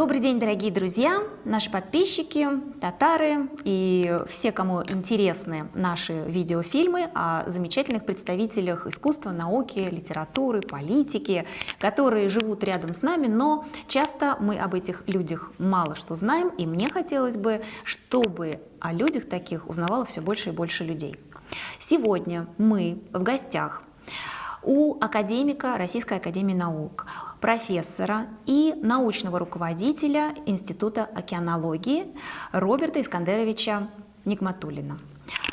Добрый день, дорогие друзья, наши подписчики, татары и все, кому интересны наши видеофильмы о замечательных представителях искусства, науки, литературы, политики, которые живут рядом с нами, но часто мы об этих людях мало что знаем, и мне хотелось бы, чтобы о людях таких узнавало все больше и больше людей. Сегодня мы в гостях у академика Российской академии наук, профессора и научного руководителя Института океанологии Роберта Искандеровича Нигматуллина.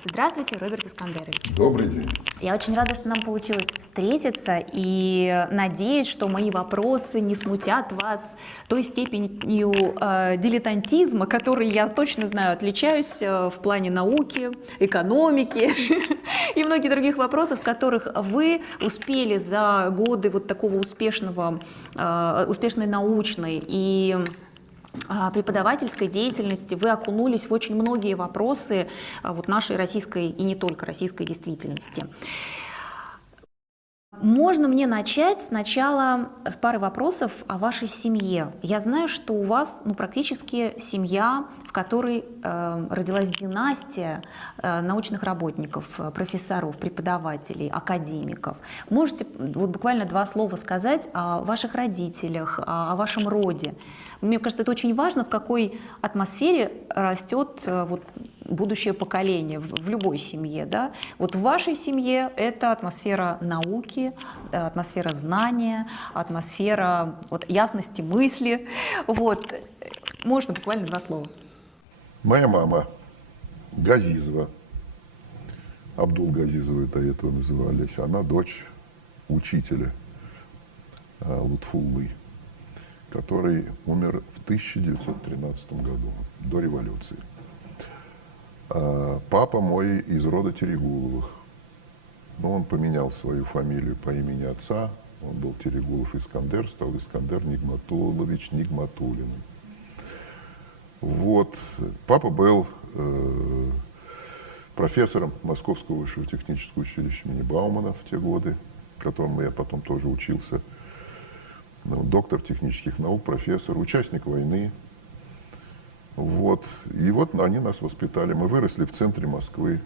Здравствуйте, Роберт Искандерович. Добрый день. Я очень рада, что нам получилось встретиться, и надеюсь, что мои вопросы не смутят вас той степенью дилетантизма, которой я точно знаю отличаюсь в плане науки, экономики и многих других вопросов, в которых вы успели за годы вот такого успешной научной и преподавательской деятельности вы окунулись в очень многие вопросы вот нашей российской и не только российской действительности. Можно мне начать сначала с пары вопросов о вашей семье. Я знаю, что у вас практически семья, в которой родилась династия научных работников, профессоров, преподавателей, академиков. Можете вот буквально два слова сказать о ваших родителях, о вашем роде? Мне кажется, это очень важно, в какой атмосфере растет вот будущее поколение в любой семье. Да? Вот в вашей семье это атмосфера науки, атмосфера знания, атмосфера вот, ясности мысли. Вот. Можно буквально два слова. Моя мама Газизова, Абдул Газизова до этого назывались, она дочь учителя Лутфуллы, который умер в 1913 году, до революции. Папа мой из рода Терегуловых. Но он поменял свою фамилию по имени отца. Он был Терегулов Искандер, стал Искандер Нигматуллович Нигматуллиным. Вот. Папа был профессором Московского высшего технического училища имени Баумана в те годы, в котором я потом тоже учился. Доктор технических наук, профессор, участник войны. Вот. И вот они нас воспитали. Мы выросли в центре Москвы.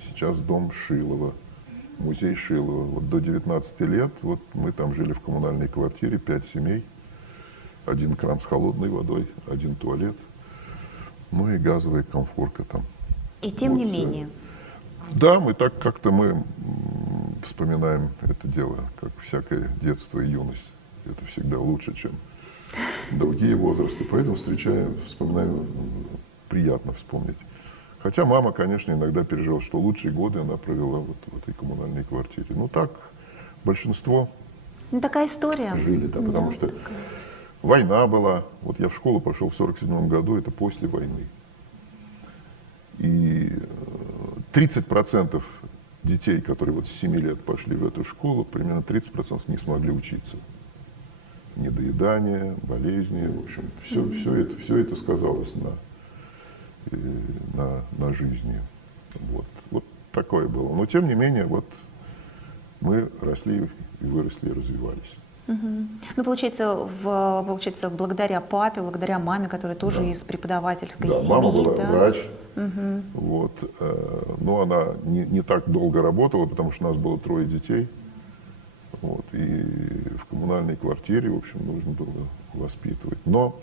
Сейчас дом Шилова, музей Шилова. Вот до 19 лет вот мы там жили в коммунальной квартире, 5 семей. Один кран с холодной водой, один туалет. Ну и газовая комфорка там. И тем вот не все. менее. Да, мы так как-то мы вспоминаем это дело, как всякое детство и юность. Это всегда лучше, чем другие возрасты. Поэтому вспоминаем, приятно вспомнить. Хотя мама, конечно, иногда переживала, что лучшие годы она провела вот в этой коммунальной квартире. Ну так, большинство Такая история. жили, да, потому что война была. Вот я в школу пошел в 1947 году, это после войны. И 30% детей, которые вот с 7 лет пошли в эту школу, примерно 30% не смогли учиться. Недоедание, болезни, в общем, все это сказалось на жизни. Вот такое было. Но тем не менее, вот мы росли и выросли, и развивались. Ну, получается, благодаря папе, благодаря маме, которая тоже из преподавательской семьи. Мама была врач. Вот. Но она не так долго работала, потому что у нас было 3 детей. Вот, и в коммунальной квартире, в общем, нужно было воспитывать. Но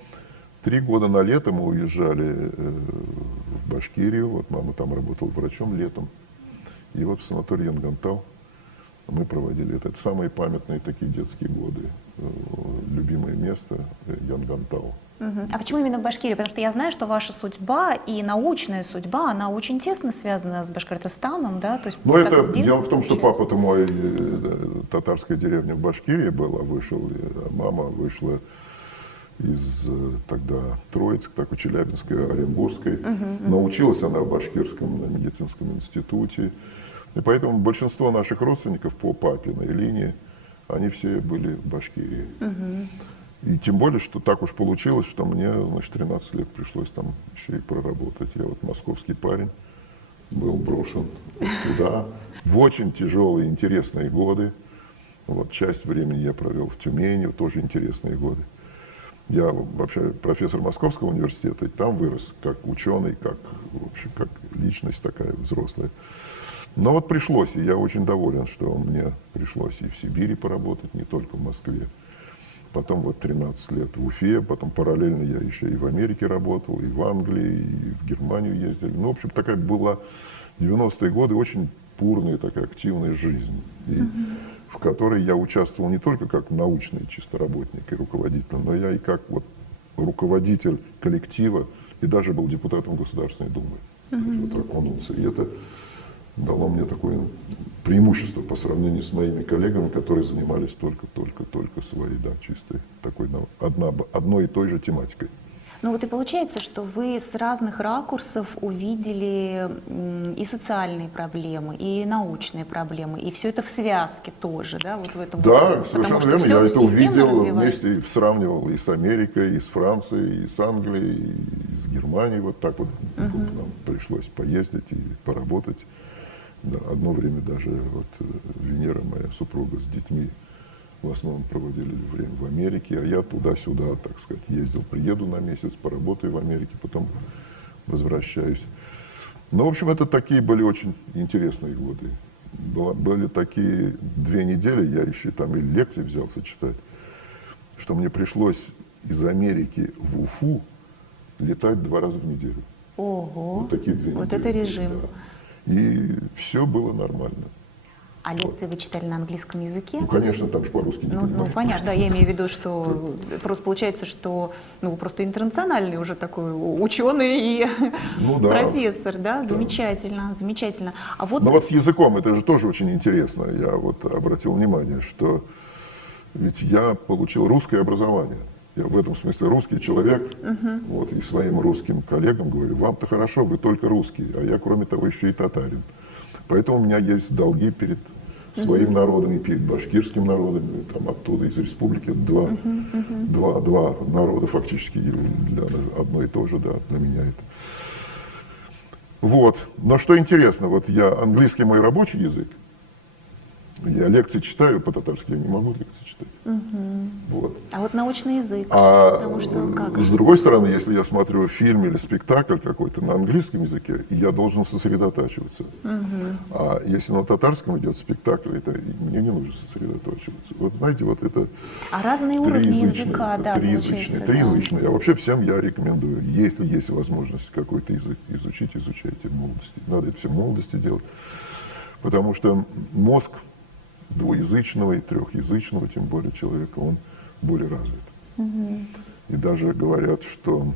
3 года на лето мы уезжали в Башкирию. Вот мама там работала врачом летом. И вот в санатории Янгантау мы проводили это самые памятные такие детские годы. Любимое место Янгантау. А почему именно в Башкирии? Потому что я знаю, что ваша судьба и научная судьба, она очень тесно связана с Башкортостаном, да? То есть, ну, это дело в том, что папа-то мой, татарская деревня в Башкирии была, а мама вышла из тогда Троицк, так, Челябинской, Оренбургской. Научилась она в Башкирском медицинском институте. И поэтому большинство наших родственников по папиной линии, они все были в Башкирии. И тем более, что так уж получилось, что мне, значит, 13 лет пришлось там еще и проработать. Я вот московский парень, был брошен туда в очень тяжелые, интересные годы. Вот часть времени я провел в Тюмени, тоже интересные годы. Я вообще профессор Московского университета, и там вырос как ученый, как, в общем, как личность такая взрослая. Но вот пришлось, и я очень доволен, что мне пришлось и в Сибири поработать, не только в Москве. Потом вот 13 лет в Уфе, потом параллельно я еще и в Америке работал, и в Англии, и в Германию ездили. Ну, в общем, такая была 90-е годы очень бурная такая активная жизнь, и в которой я участвовал не только как научный чисто работник и руководитель, но я и как вот руководитель коллектива, и даже был депутатом Государственной Думы. Вот окунулся. И это дало мне такое преимущество по сравнению с моими коллегами, которые занимались только своей, да, чистой такой, одной и той же тематикой. Ну вот и получается, что вы с разных ракурсов увидели и социальные проблемы, и научные проблемы, и все это в связке тоже, да, вот в этом. Да, совершенно верно. Я это увидел развивается. вместе, сравнивал и с Америкой, и с Францией, и с Англией, и с Германией. Вот так вот нам пришлось поездить и поработать. Да, одно время даже вот Венера, моя супруга, с детьми в основном проводили время в Америке, а я туда-сюда, так сказать, ездил, приеду на месяц, поработаю в Америке, потом возвращаюсь. Ну, в общем, это такие были очень интересные годы. Были такие 2 недели, я еще там и лекции взялся читать, что мне пришлось из Америки в Уфу летать 2 раза в неделю. Ого, вот такие 2 недели. Вот это режим. Да. И все было нормально. А лекции вы читали на английском языке? Ну, конечно, там же по-русски не понимаю. Ну, понятно, да, я имею в виду, что просто получается, что вы просто интернациональный уже такой ученый и профессор, да? Замечательно, замечательно. А вот... Но вот с языком это же тоже очень интересно. Я вот обратил внимание, что ведь я получил русское образование. Я в этом смысле русский человек, вот, и своим русским коллегам говорю, вам-то хорошо, вы только русский, а я, кроме того, еще и татарин. Поэтому у меня есть долги перед своим народом и перед башкирским народом, там оттуда, из республики, два народа фактически, для одно и то же, да, для меня это. Вот, но что интересно, вот английский мой рабочий язык, я лекции читаю по-татарски, я не могу лекции читать. Вот. А вот научный язык, потому что как? С другой стороны, если я смотрю фильм или спектакль какой-то на английском языке, я должен сосредотачиваться. А если на татарском идет спектакль, это мне не нужно сосредотачиваться. Вот знаете, вот это... А разные уровни языка, да, триязычный. Триязычный. А вообще всем я рекомендую, если есть возможность какой-то язык изучить, изучайте в молодости. Надо это все в молодости делать. Потому что мозг двуязычного и трехязычного, тем более человека, он более развит. И даже говорят, что,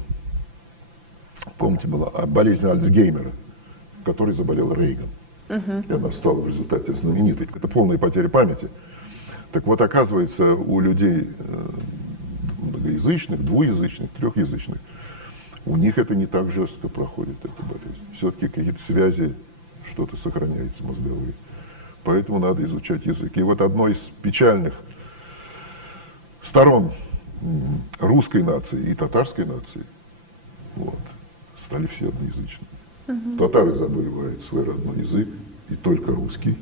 помните, была болезнь Альцгеймера, которой заболел Рейган. И она стала в результате знаменитой. Это полная потеря памяти. Так вот, оказывается, у людей многоязычных, двуязычных, трехязычных, у них это не так жестко проходит, эта болезнь. Все-таки какие-то связи, что-то сохраняется мозговые. Поэтому надо изучать язык. И вот одной из печальных сторон русской нации и татарской нации стали все одноязычными. Татары забывают свой родной язык и только русский.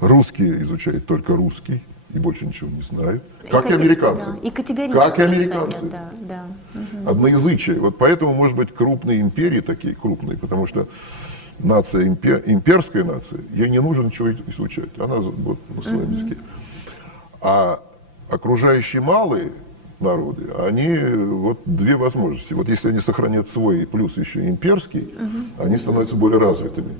Русские изучают только русский и больше ничего не знают. Как и американцы. Да, и категорически. Как и американцы. Хотят, да. Одноязычие. Вот поэтому, может быть, крупные империи такие крупные, потому что нация, имперская нация, ей не нужно ничего изучать, она вот на своем языке. А окружающие малые народы, они, вот 2 возможности. Вот если они сохранят свой, плюс еще имперский, они становятся более развитыми.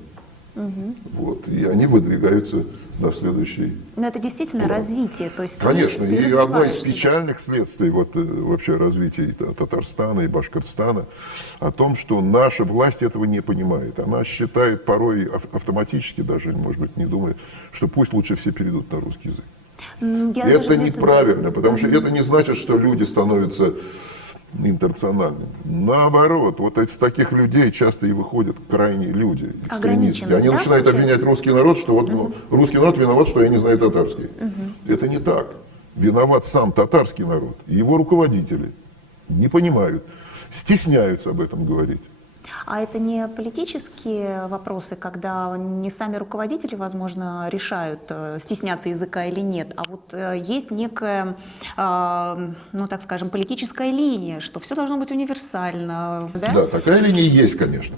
Вот, и они выдвигаются на следующий. Но это действительно развитие, то есть конечно, ты и одно из развиваешься. печальных следствий вообще развития Татарстана и Башкортостана о том, что наша власть этого не понимает. Она считает порой автоматически, даже, может быть, не думает, что пусть лучше все перейдут на русский язык. Это неправильно, потому что это не значит, что люди становятся интернациональными. Наоборот, вот из таких людей часто и выходят крайние люди, экстремисты. Они начинают обвинять русский народ, что вот русский народ виноват, что я не знаю татарский. Это не так. Виноват сам татарский народ. И его руководители не понимают, стесняются об этом говорить. А это не политические вопросы, когда не сами руководители, возможно, решают, стесняться языка или нет, а вот есть некая, ну так скажем, политическая линия, что все должно быть универсально, да? Да, такая линия есть, конечно.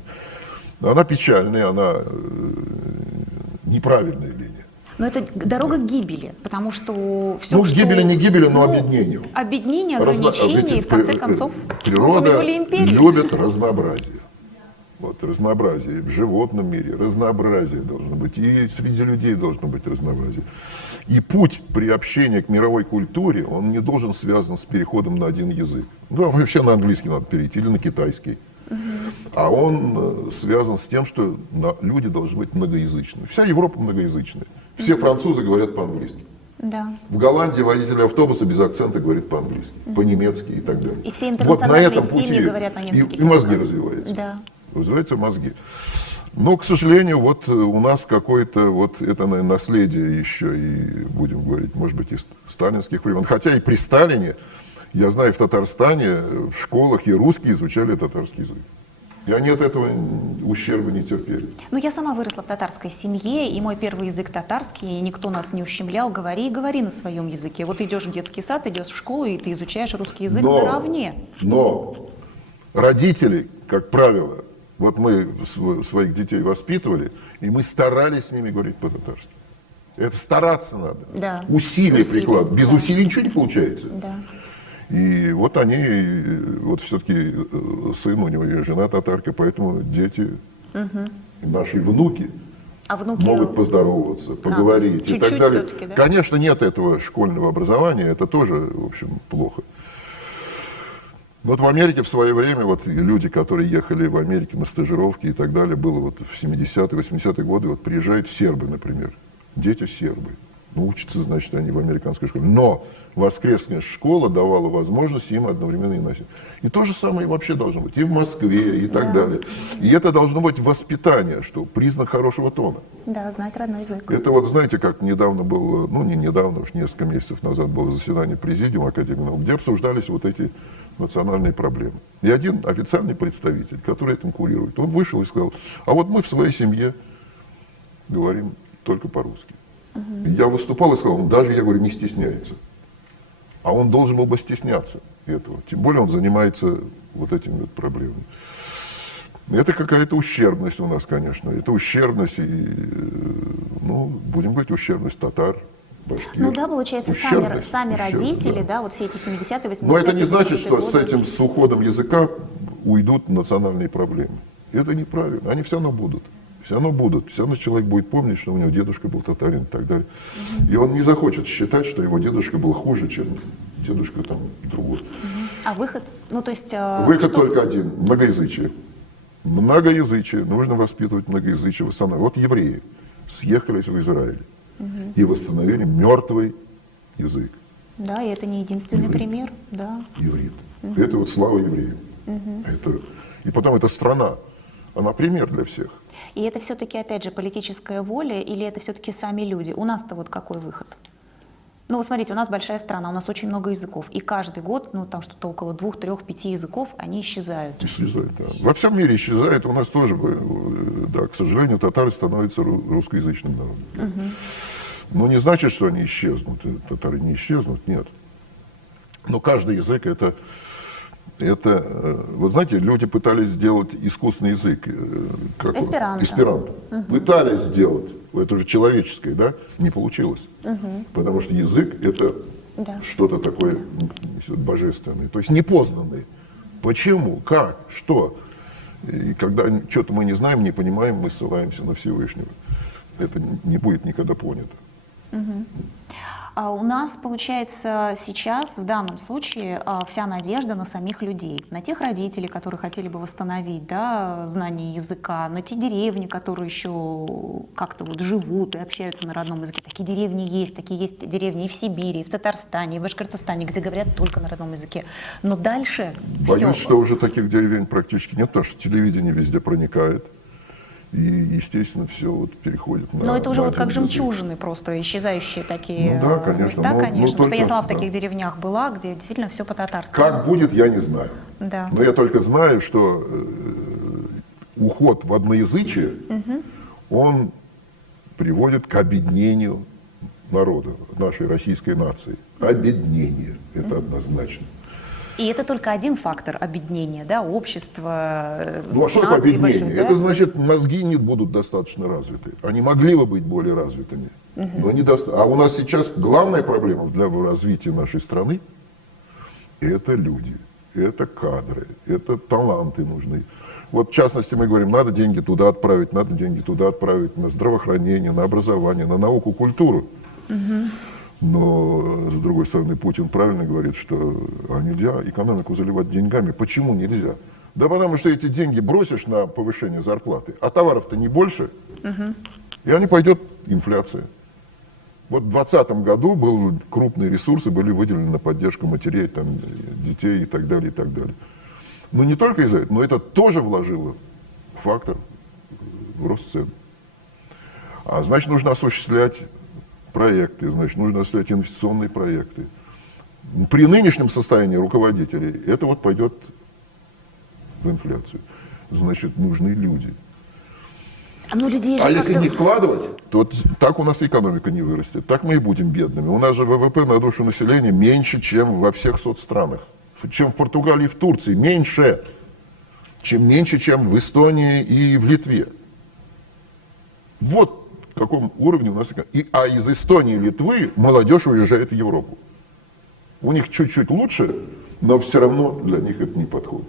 Она печальная, она неправильная линия. Но это дорога к гибели, потому что все, Ну, что... гибели не гибели, но объединению. Объединение, ограничения, и в конце концов природа упомянули империю. любит разнообразие. Вот, разнообразие в животном мире, разнообразие должно быть, и среди людей должно быть разнообразие. И путь приобщения к мировой культуре, он не должен связан с переходом на один язык. Ну, а вообще на английский надо перейти или на китайский. А он связан с тем, что люди должны быть многоязычны. Вся Европа многоязычная. Все французы говорят по-английски. Да. В Голландии водитель автобуса без акцента говорит по-английски, по-немецки и так далее. И все Вот на интернациональные этом семьи пути говорят на нескольких и мозги языках. развиваются. Да. Развиваются мозги. Но, к сожалению, вот у нас какое-то вот это наследие еще, и будем говорить, может быть, из сталинских времен. Хотя и при Сталине, я знаю, в Татарстане в школах и русские изучали татарский язык. И они от этого ущерба не терпели. Ну, я сама выросла в татарской семье, и мой первый язык татарский, и никто нас не ущемлял. Говори и говори на своем языке. Вот идешь в детский сад, идешь в школу, и ты изучаешь русский язык наравне. Но родители, как правило, вот мы своих детей воспитывали, и мы старались с ними говорить по-татарски. Это стараться надо. Да. Усилия прикладывать. Без да. усилий ничего не получается. Да. И вот они, вот все-таки сын, у него и жена татарка, поэтому дети, наши внуки, А внуки... могут поздороваться, поговорить и так чуть-чуть далее. все-таки, да? Конечно, нет этого школьного образования, это тоже, в общем, плохо. Вот в Америке в свое время, вот люди, которые ехали в Америке на стажировки и так далее, было вот в 70-е, 80-е годы, вот приезжают сербы, например, дети сербы. Ну, учатся, значит, они в американской школе. Но воскресная школа давала возможность им одновременно и носить. И то же самое вообще должно быть и в Москве, и так далее. И это должно быть воспитание, что признак хорошего тона. Да, знать родной язык. Это вот, знаете, как недавно было, ну, не недавно, уж несколько месяцев назад было заседание Президиума Академии наук, где обсуждались вот эти национальные проблемы. И один официальный представитель, который этим курирует, он вышел и сказал, а вот мы в своей семье говорим только по-русски. Я выступал и сказал, даже, я говорю, не стесняется. А он должен был бы стесняться этого. Тем более он занимается вот этими вот проблемами. Это какая-то ущербность у нас, конечно. Это ущербность, и, ну, будем говорить, ущербность татар, башкир. Ну да, получается, сами родители, да, вот все эти 70-е, 80-е. Но это не значит, что годы. с этим, с уходом языка уйдут национальные проблемы. Это неправильно. Они все равно будут. Все равно будут. Все равно человек будет помнить, что у него дедушка был татарин и так далее. И он не захочет считать, что его дедушка был хуже, чем дедушка там другой. А выход? Ну, то есть... Выход только один. Многоязычие. Многоязычие. Нужно воспитывать многоязычие. Вот евреи съехались в Израиль и восстановили мертвый язык. Да, и это не единственный пример. Да. Иврит. Это вот слава евреям. Это... И потом эта страна, она пример для всех. И это все-таки, опять же, политическая воля, или это все-таки сами люди? У нас-то вот какой выход? Ну вот смотрите, у нас большая страна, у нас очень много языков, и каждый год, ну там что-то около 2, 3, 5 языков, они исчезают. Исчезают, да. Во всем мире исчезает, у нас тоже, да, к сожалению, татары становятся русскоязычным народом. Но не значит, что они исчезнут, татары не исчезнут, нет. Но каждый язык это, вот знаете, люди пытались сделать искусственный язык. Эсперанто. Пытались сделать, это уже человеческое, да, не получилось. Потому что язык это что-то такое божественное, то есть непознанное. Почему, как, что? И когда что-то мы не знаем, не понимаем, мы ссылаемся на Всевышнего. Это не будет никогда понято. А у нас, получается, сейчас, в данном случае, вся надежда на самих людей, на тех родителей, которые хотели бы восстановить, да, знание языка, на те деревни, которые еще как-то вот живут и общаются на родном языке. Такие деревни есть, такие есть деревни и в Сибири, и в Татарстане, и в Башкортостане, где говорят только на родном языке. Но дальше Боюсь, все. что уже таких деревень практически нет, потому что телевидение везде проникает. И, естественно, все вот переходит на... Но это уже на вот как один язык. жемчужины просто, исчезающие такие Ну да, конечно. места, Но конечно. Потому что я только, сама в да. таких деревнях была, где действительно все по-татарски. Как будет, я не знаю. Да. Но я только знаю, что уход в одноязычие, он приводит к обеднению народа, нашей российской нации. Обеднение, это однозначно. И это только один фактор обеднения, да, общества, Ну а что такое нации обеднение? большой, да? Это значит, мозги не будут достаточно развиты. Они могли бы быть более развитыми, но не А у нас сейчас главная проблема для развития нашей страны – это люди, это кадры, это таланты нужны. Вот в частности мы говорим, надо деньги туда отправить, надо деньги туда отправить на здравоохранение, на образование, на науку, культуру. Но, с другой стороны, Путин правильно говорит, что нельзя экономику заливать деньгами. Почему нельзя? Да потому что эти деньги бросишь на повышение зарплаты, а товаров-то не больше, и они пойдет инфляция. Вот в 2020 году крупные ресурсы были выделены на поддержку матерей, там, детей и так далее, и так далее. Но не только из-за этого, но это тоже вложило фактор в рост цен. А значит, нужно осуществлять проекты, значит, нужно осуществлять инвестиционные проекты. При нынешнем состоянии руководителей это вот пойдет в инфляцию. Значит, нужны люди. Ну, людей же А если как-то- не вкладывать, то так у нас экономика не вырастет. Так мы и будем бедными. У нас же ВВП на душу населения меньше, чем во всех соцстранах. Чем в Португалии и в Турции. Меньше, чем в Эстонии и в Литве. Вот в каком уровне у нас экономика. А из Эстонии и Литвы молодежь уезжает в Европу. У них чуть-чуть лучше, но все равно для них это не подходит.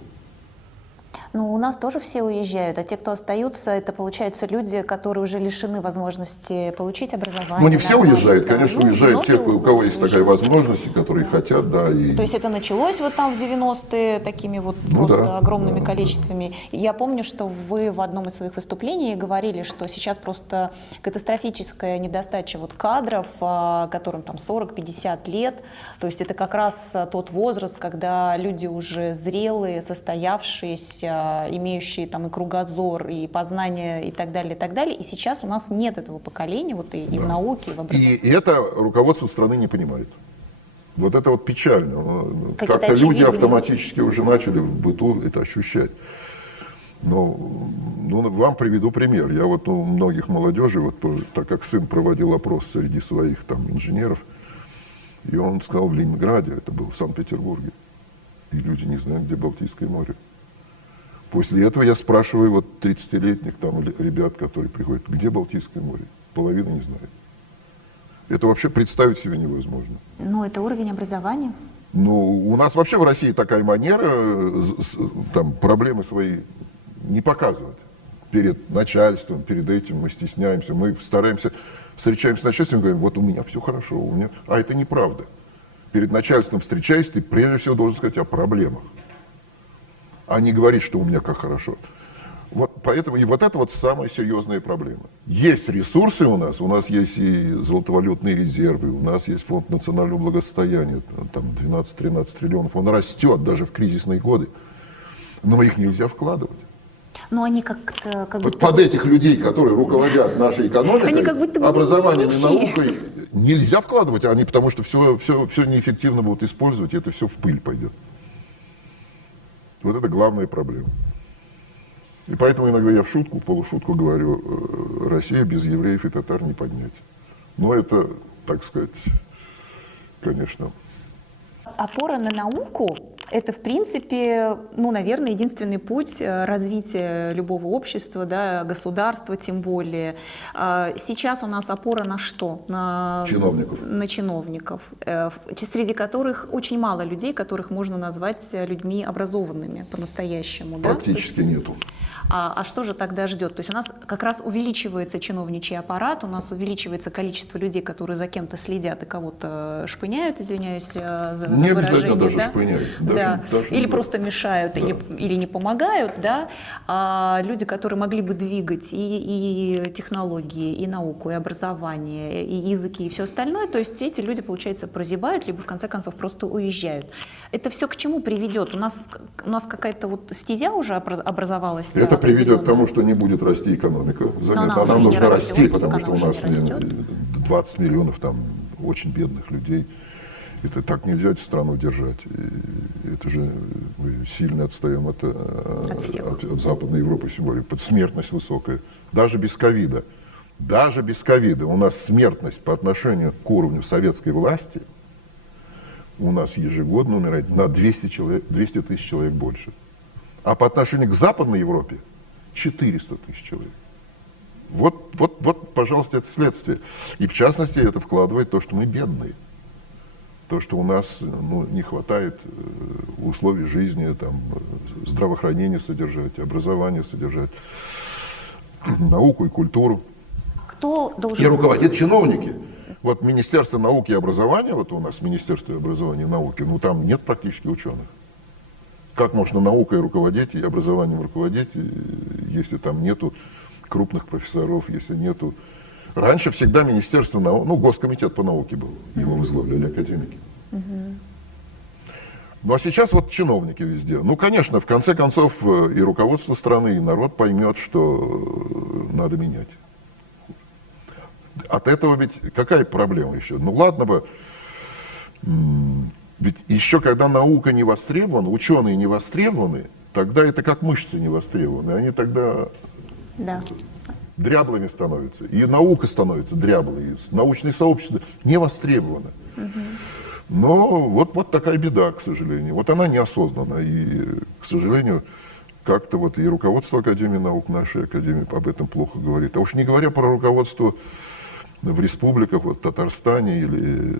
Ну, у нас тоже все уезжают, а те, кто остаются, это, получается, люди, которые уже лишены возможности получить образование. Ну, не все нормально, уезжают, да. конечно, Ну, уезжают те, многие у кого есть такая уезжают. возможность, которые хотят, да. И... То есть это началось вот там в 90-е такими вот Ну просто да, огромными да, количествами. И я помню, что вы в одном из своих выступлений говорили, что сейчас просто катастрофическая недостача вот кадров, которым там 40-50 лет. То есть это как раз тот возраст, когда люди уже зрелые, состоявшиеся, имеющие там и кругозор, и познание, и так далее, и так далее. И сейчас у нас нет этого поколения вот и в науке, и в образовании. И это руководство страны не понимает. Вот это вот печально. Какие-то Как-то люди очевидные. автоматически уже начали в быту это ощущать. Ну, вам приведу пример. Я вот у многих молодежи, вот, так как сын проводил опрос среди своих там инженеров, и он сказал, в Ленинграде, это было в Санкт-Петербурге, и люди не знают, где Балтийское море. После этого я спрашиваю вот 30-летних там ребят, которые приходят, где Балтийское море? Половина не знает. Это вообще представить себе невозможно. Ну, это уровень образования. Ну, у нас вообще в России такая манера, там, проблемы свои не показывать. Перед начальством, перед этим мы стесняемся, мы стараемся, встречаемся с начальством и говорим, вот у меня все хорошо, у меня... А это неправда. Перед начальством встречаясь, ты прежде всего должен сказать о проблемах, а не говорить, что у меня как хорошо. Вот поэтому и вот это вот самая серьезная проблема. Есть ресурсы у нас есть и золотовалютные резервы, у нас есть фонд национального благосостояния, там 12-13 триллионов, он растет даже в кризисные годы, но их нельзя вкладывать. Но они как-то... Как Вот будто под бы- этих людей, которые руководят нашей экономикой, Они как будто бы образованием и ничьи. наукой, нельзя вкладывать, они потому что все неэффективно будут использовать, и это все в пыль пойдет. Вот это главная проблема. И поэтому иногда я в шутку, полушутку говорю, Россия без евреев и татар не поднять. Но это, так сказать, конечно... Опора на науку – это, в принципе, ну, наверное, единственный путь развития любого общества, да, государства тем более. Сейчас у нас опора на что? Чиновников. На чиновников, среди которых очень мало людей, которых можно назвать людьми образованными по-настоящему. Да? Практически нету. А что же тогда ждет? То есть у нас как раз увеличивается чиновничий аппарат, у нас увеличивается количество людей, которые за кем-то следят и кого-то шпыняют, извиняюсь за Не обязательно выражение, даже да? шпыняют. Да. Даже Или не- просто мешают, Да. или не помогают, да? А люди, которые могли бы двигать и технологии, и науку, и образование, и языки, и все остальное, то есть эти люди, получается, прозябают, либо в конце концов просто уезжают. Это все к чему приведет? У нас какая-то вот стезя уже образовалась? Это приведет к определенная? тому, что не будет расти экономика. Заметно, она уже нам не нужно растет, расти, потому она что у уже нас не растет. 20 миллионов там очень бедных людей. Это так нельзя эту страну держать. И это же мы сильно отстаем от Западной Европы, сегодня. Смертность высокая. Даже без ковида. Даже без ковида у нас смертность по отношению к уровню советской власти у нас ежегодно умирает на 200 тысяч человек больше. А по отношению к Западной Европе 400 тысяч человек. Вот, пожалуйста, это следствие. И в частности это вкладывает то, что мы бедные. То, что у нас не хватает условий жизни, там, здравоохранения содержать, образования содержать, науку и культуру. Кто должен... И руководят чиновники. Вот Министерство науки и образования, вот у нас Министерство образования и науки, там нет практически ученых. Как можно наукой руководить и образованием руководить, если там нету крупных профессоров, если нету... Раньше всегда Министерство науки, Госкомитет по науке был, его возглавляли академики. Ну а сейчас вот чиновники везде. Конечно, в конце концов и руководство страны, и народ поймет, что надо менять. От этого ведь какая проблема еще? Ладно бы, ведь еще когда наука не востребована, ученые не востребованы, тогда это как мышцы не востребованы. Они тогда дряблыми становятся. И наука становится дряблой, и научное сообщество не востребовано. Но вот такая беда, к сожалению. Вот она неосознанна. И, к сожалению, как-то вот и руководство Академии наук, нашей Академии, об этом плохо говорит. А уж не говоря про руководство в республиках, вот в Татарстане или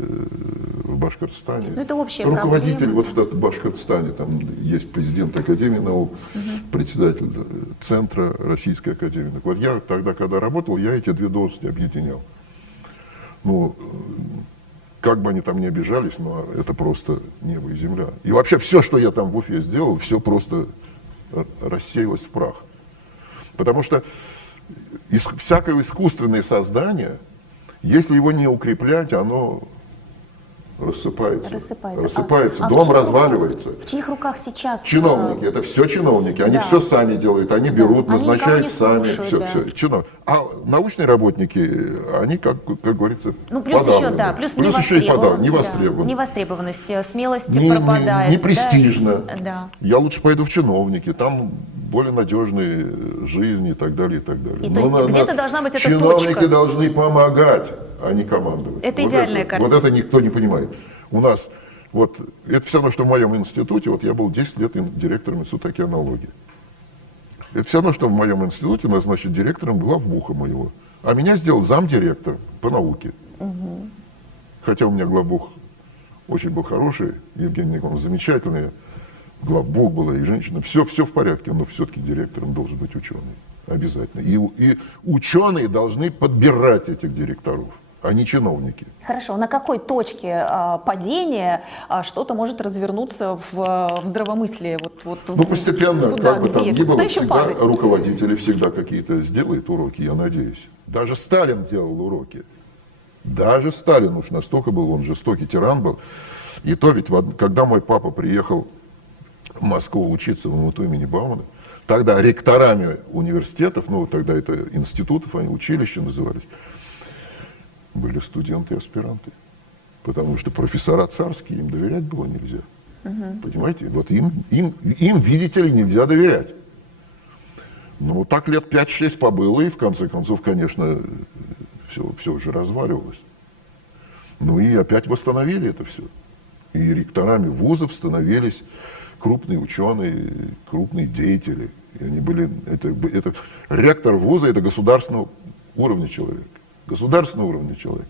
в Башкортостане. Это общая руководитель, проблема. вот в Башкортостане, там есть президент Академии наук, председатель Центра Российской Академии наук. Вот я тогда, когда работал, я эти две должности объединял. Как бы они там ни обижались, но это просто небо и земля. И вообще все, что я там в Уфе сделал, все просто рассеялось в прах. Потому что всякое искусственное создание, если его не укреплять, оно рассыпается. Дом разваливается. В чьих руках сейчас? Чиновники, это все чиновники, они все сами делают, они берут, назначают сами, все. А научные работники, они, как говорится, плюс подавлены. еще, не востребованы. Невостребованность, смелость пропадает. Не престижно. Да. Я лучше пойду в чиновники, там более надежные жизни и так далее, и так далее. И то есть где-то должна быть эта чиновники точка. должны помогать, а не командовать. Это идеальная картина. Вот это никто не понимает. У нас, это все равно, что в моем институте, я был 10 лет директором Института океанологии. Это все равно, что в моем институте назначить директором главбуха моего. А меня сделал замдиректор по науке. Хотя у меня главбух очень был хороший, Евгений Николаевич замечательный, главбух была и женщина. Все в порядке, но все-таки директором должен быть ученый. Обязательно. И ученые должны подбирать этих директоров, а не чиновники. Хорошо. На какой точке падения что-то может развернуться в здравомыслии? Постепенно, как бы там ни было, еще всегда падать? руководители всегда какие-то сделают уроки, я надеюсь. Даже Сталин делал уроки. Даже Сталин уж настолько был, он жестокий тиран был. И то ведь, когда мой папа приехал в Москву учиться в МУТУ имени Баумана, тогда ректорами университетов, тогда это институтов, они училища назывались, были студенты и аспиранты. Потому что профессора царские, им доверять было нельзя. Понимаете? Вот им, видите ли, нельзя доверять. Так лет 5-6 побыло, и в конце концов, конечно, все уже разваливалось. И опять восстановили это все. И ректорами вузов становились крупные ученые, крупные деятели. И они были, это ректор вуза — это государственного уровня человек. Государственного уровня человек.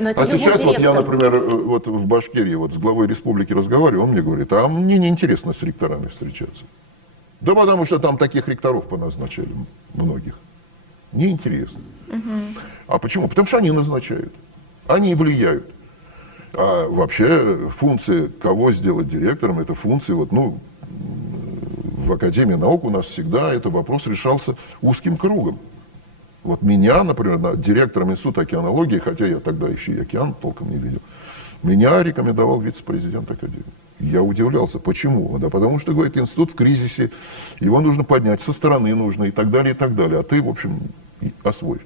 А сейчас я, например, в Башкирии с главой республики разговариваю, он мне говорит, а мне неинтересно с ректорами встречаться. Да потому что там таких ректоров поназначали многих. Неинтересно. А почему? Потому что они назначают. Они влияют. А вообще функция, кого сделать директором, это функция, в Академии наук у нас всегда этот вопрос решался узким кругом. Меня, например, директором Института океанологии, хотя я тогда еще и океан толком не видел, меня рекомендовал вице-президент Академии. Я удивлялся, почему? Да потому что, говорит, институт в кризисе, его нужно поднять, со стороны нужно и так далее, и так далее. А ты, в общем, освоишь.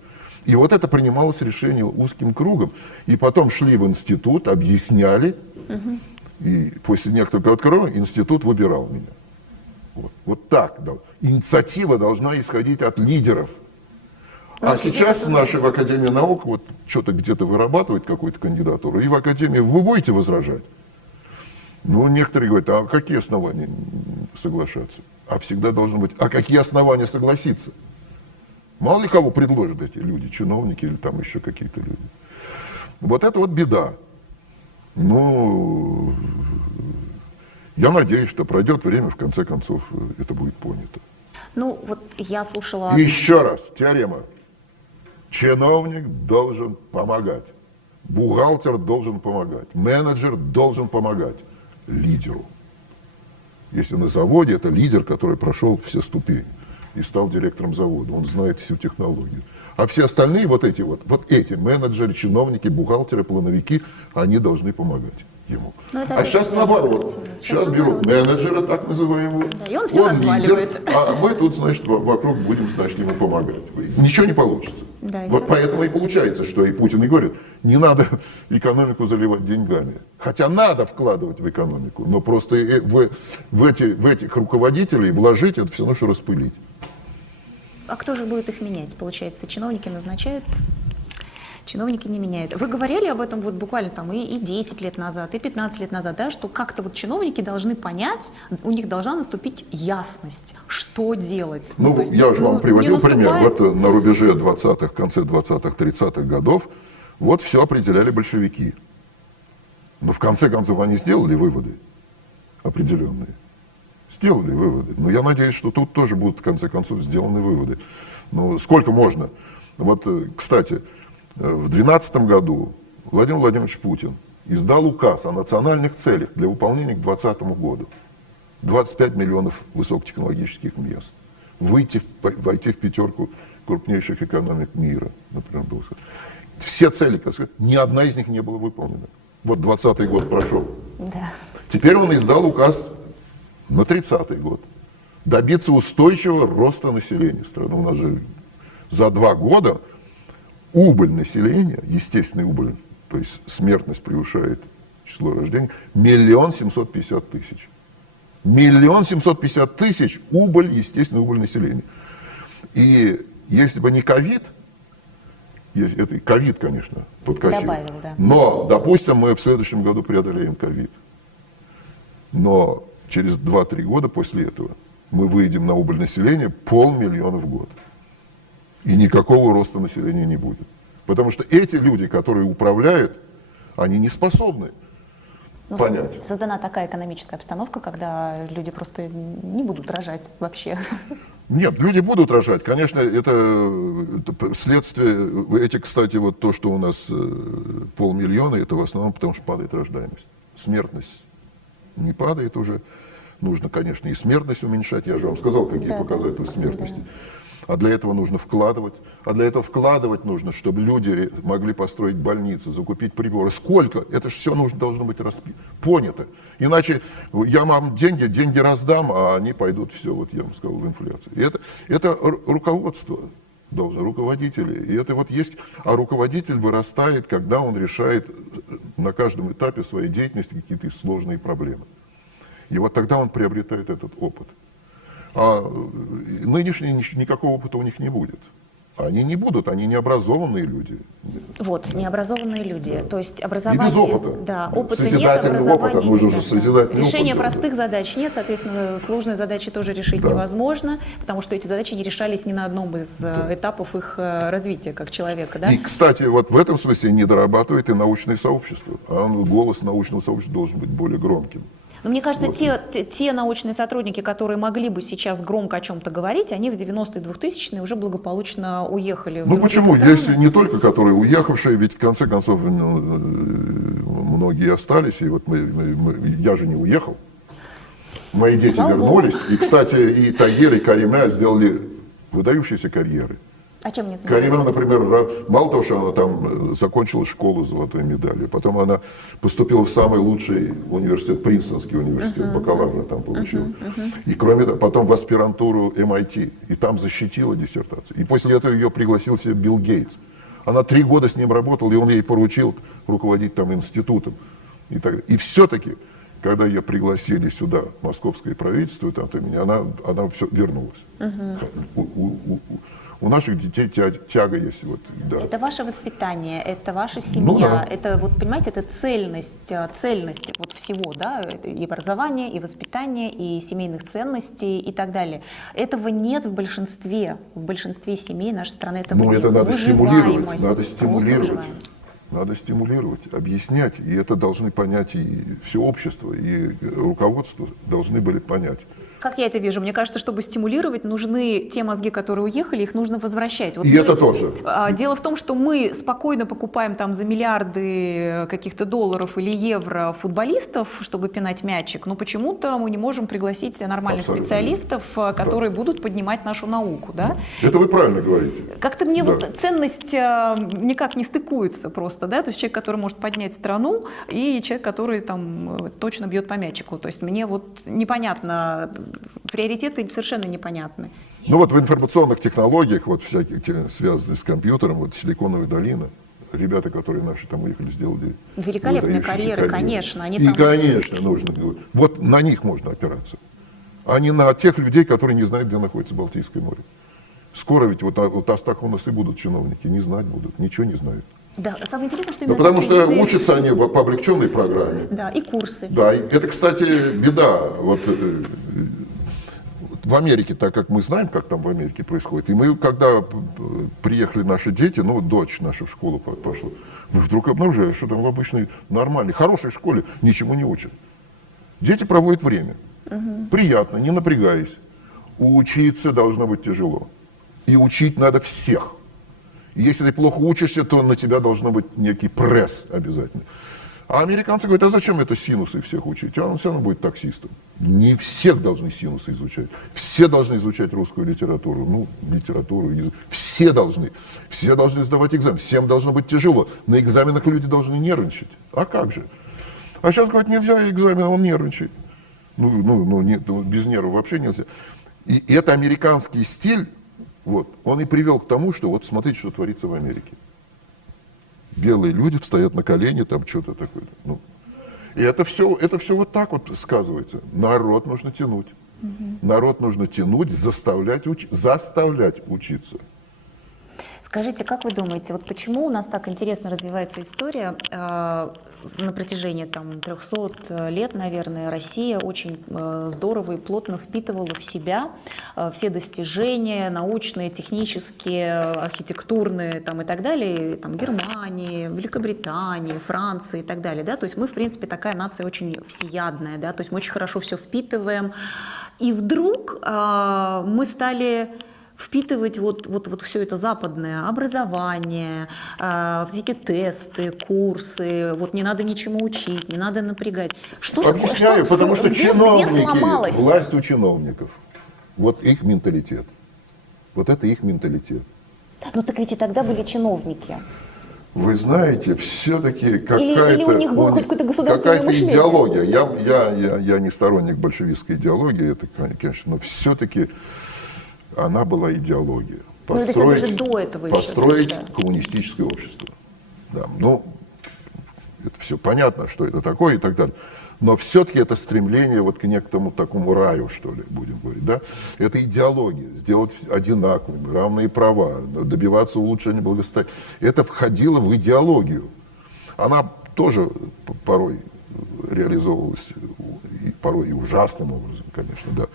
И вот это принималось решение узким кругом. И потом шли в институт, объясняли. И после некоторого короткого институт выбирал меня. Вот так. Инициатива должна исходить от лидеров. А сейчас наши в Академии наук вот что-то где-то вырабатывают какую-то кандидатуру. И в Академии вы будете возражать? Ну, некоторые говорят, а какие основания соглашаться? А всегда должно быть, а какие основания согласиться? Мало ли кого предложат эти люди, чиновники или там еще какие-то люди. Вот это вот беда. Ну, я надеюсь, что пройдет время, в конце концов, это будет понято. Ну, вот я слушала... И еще раз, теорема. Чиновник должен помогать. Бухгалтер должен помогать. Менеджер должен помогать лидеру. Если на заводе, это лидер, который прошел все ступени и стал директором завода. Он знает всю технологию. А все остальные вот эти менеджеры, чиновники, бухгалтеры, плановики, они должны помогать ему. А сейчас наоборот. Сейчас берут менеджера, так называемого. Да, и он все разваливает. Лидер, а мы тут, значит, вокруг будем, значит, ему помогать. Ничего не получится. Да, вот поэтому и получается, что и Путин и говорит, не надо экономику заливать деньгами. Хотя надо вкладывать в экономику, но просто в этих руководителей вложить это все равно, что распылить. А кто же будет их менять? Получается, чиновники назначают, чиновники не меняют. Вы говорили об этом вот буквально там и 10 лет назад, и 15 лет назад, да, что как-то вот чиновники должны понять, у них должна наступить ясность, что делать. Ну, есть, я уже вам приводил пример. наступает... Вот на рубеже 20-х, конце 20-х, 30-х годов, вот все определяли большевики. Но в конце концов они сделали выводы определенные. Сделали выводы. Но я надеюсь, что тут тоже будут в конце концов сделаны выводы. Ну, сколько можно? Вот, кстати, в 2012 году Владимир Владимирович Путин издал указ о национальных целях для выполнения к 2020 году. 25 миллионов высокотехнологических мест. Войти в пятерку крупнейших экономик мира, например, было сказано. Все цели, ни одна из них не была выполнена. Вот 2020 год прошел. Да. Теперь он издал указ на 30-й год. Добиться устойчивого роста населения страны. У нас же за 2 года убыль населения, естественный убыль, то есть смертность превышает число рождений, 1 750 000. 1 750 000 убыль, естественный убыль населения. И если бы не ковид, это ковид, конечно, подкосил. Добавил, да. Но, допустим, мы в следующем году преодолеем ковид. Но через 2-3 года после этого мы выйдем на убыль населения 500 000 в год. И никакого роста населения не будет. Потому что эти люди, которые управляют, они не способны понять. Создана такая экономическая обстановка, когда люди просто не будут рожать вообще. Нет, люди будут рожать. Конечно, это следствие. Эти, кстати, вот то, что у нас 500 000, это в основном потому, что падает рождаемость. Смертность не падает уже. Нужно, конечно, и смертность уменьшать. Я же вам сказал, какие показатели смертности. А для этого нужно вкладывать. А для этого вкладывать нужно, чтобы люди могли построить больницы, закупить приборы. Сколько? Это же все должно быть понято. Иначе я вам деньги раздам, а они пойдут все, вот я вам сказал, в инфляцию. И это руководство должно, руководители. И это вот есть, а руководитель вырастает, когда он решает на каждом этапе своей деятельности какие-то сложные проблемы. И вот тогда он приобретает этот опыт. А нынешние никакого опыта у них не будет. Они не будут, они необразованные люди. Вот, необразованные люди. Да. То есть И образование... без опыта. Да, опыта созидательного нет, опыта, мы же уже созидательный решение опыт. простых задач нет, соответственно, сложные задачи тоже решить невозможно, потому что эти задачи не решались ни на одном из этапов их развития как человека. Да? И, кстати, вот в этом смысле не дорабатывает и научное сообщество. А голос научного сообщества должен быть более громким. Но мне кажется, те научные сотрудники, которые могли бы сейчас громко о чем-то говорить, они в 90-е, 2000-е уже благополучно уехали. Ну почему? Есть не только которые уехавшие, ведь в конце концов многие остались, и вот я же не уехал. Мои дети вернулись. И, кстати, и Тагир, и Карима сделали выдающиеся карьеры. А чем не занимались? Карима, например, мало того, что она там закончила школу с золотой медалью, потом она поступила в самый лучший университет, Принстонский университет, бакалавра там получила. И кроме того, потом в аспирантуру MIT, и там защитила диссертацию. И после этого ее пригласил себе Билл Гейтс. Она 3 года с ним работала, и он ей поручил руководить там институтом. И все-таки, когда ее пригласили сюда, московское правительство, там, она все вернулась. У наших детей тяга есть. Вот, да. Это ваше воспитание, это ваша семья, Ну, да. это, вот, понимаете, это цельность вот всего, да, это и образование, и воспитание, и семейных ценностей и так далее. Этого нет в большинстве семей нашей страны. Этого Ну, нет. это надо стимулировать, Выживаемость, надо просто стимулировать. выживаемость. Надо стимулировать, объяснять. И это должны понять и все общество, и руководство должны были понять. Как я это вижу? Мне кажется, чтобы стимулировать, нужны те мозги, которые уехали, их нужно возвращать. Вот И это тоже. Дело в том, что мы спокойно покупаем там за миллиарды каких-то долларов или евро футболистов, чтобы пинать мячик, но почему-то мы не можем пригласить нормальных Абсолютно. специалистов, которые будут поднимать нашу науку, да? Это вы правильно говорите. Как-то мне Да. вот ценность никак не стыкуется просто, да, то есть человек, который может поднять страну, и человек, который там точно бьет по мячику, то есть мне вот непонятно, приоритеты совершенно непонятны. Ну вот в информационных технологиях, вот всяких, связанных с компьютером, вот Силиконовая долина, ребята, которые наши там уехали, сделали Великолепные выдающиеся карьеры, конечно. Они И, там... конечно, нужно. Вот на них можно опираться. А не на тех людей, которые не знают, где находится Балтийское море. Скоро ведь вот Астах у нас и будут чиновники, не знать будут, ничего не знают. Да, самое интересное, что Ну, именно потому такие что люди- учатся они по облегченной программе. Да, и курсы. Да, и это, кстати, беда. Вот в Америке, так как мы знаем, как там в Америке происходит, и мы, когда приехали наши дети, ну, дочь наша в школу пошла, мы вдруг обнаружили, что там в обычной, нормальной, хорошей школе ничего не учат. Дети проводят время. Приятно, не напрягаясь. Учиться должно быть тяжело. И учить надо всех. И если ты плохо учишься, то на тебя должно быть некий пресс обязательно. А американцы говорят, а зачем это синусы всех учить? А он все равно будет таксистом. Не всех должны синусы изучать. Все должны изучать русскую литературу. Ну, литературу, язык. Все должны. Все должны сдавать экзамен. Всем должно быть тяжело. На экзаменах люди должны нервничать. А как же? А сейчас, говорят, нельзя экзамен, он нервничает. Ну, без нервов вообще нельзя. И это американский стиль, вот, он и привел к тому, что вот смотрите, что творится в Америке. Белые люди встают на колени, там что-то такое. Ну. И это все вот так вот сказывается. Народ нужно тянуть. Народ нужно тянуть, заставлять учиться. Скажите, как вы думаете, вот почему у нас так интересно развивается история? На протяжении там 300 лет, наверное, Россия очень здорово и плотно впитывала в себя все достижения научные, технические, архитектурные там, и так далее, там, Германии, Великобритании, Франции и так далее. Да? То есть мы, в принципе, такая нация очень всеядная, да? То есть мы очень хорошо все впитываем. И вдруг мы стали впитывать вот все это западное образование, всякие тесты, курсы, вот не надо ничему учить, не надо напрягать. Что Объясняю, такое? потому что Где чиновники, сломалось? власть у чиновников, вот их менталитет. Вот это их менталитет. Ну так ведь и тогда были чиновники. Вы знаете, все-таки какая-то... Или у них было хоть какое-то государственное мышление? идеология. Я не сторонник большевистской идеологии, это, конечно, но все-таки она была идеология. Ну, это даже до этого еще, построить да. коммунистическое общество. Да, ну, это все понятно, что это такое и так далее. Но все-таки это стремление вот к некому такому раю, что ли, будем говорить, да? Это идеология, сделать одинаковыми, равные права, добиваться улучшения благосостояния. Это входило в идеологию. Она тоже порой реализовывалась, и порой и ужасным образом, конечно, да.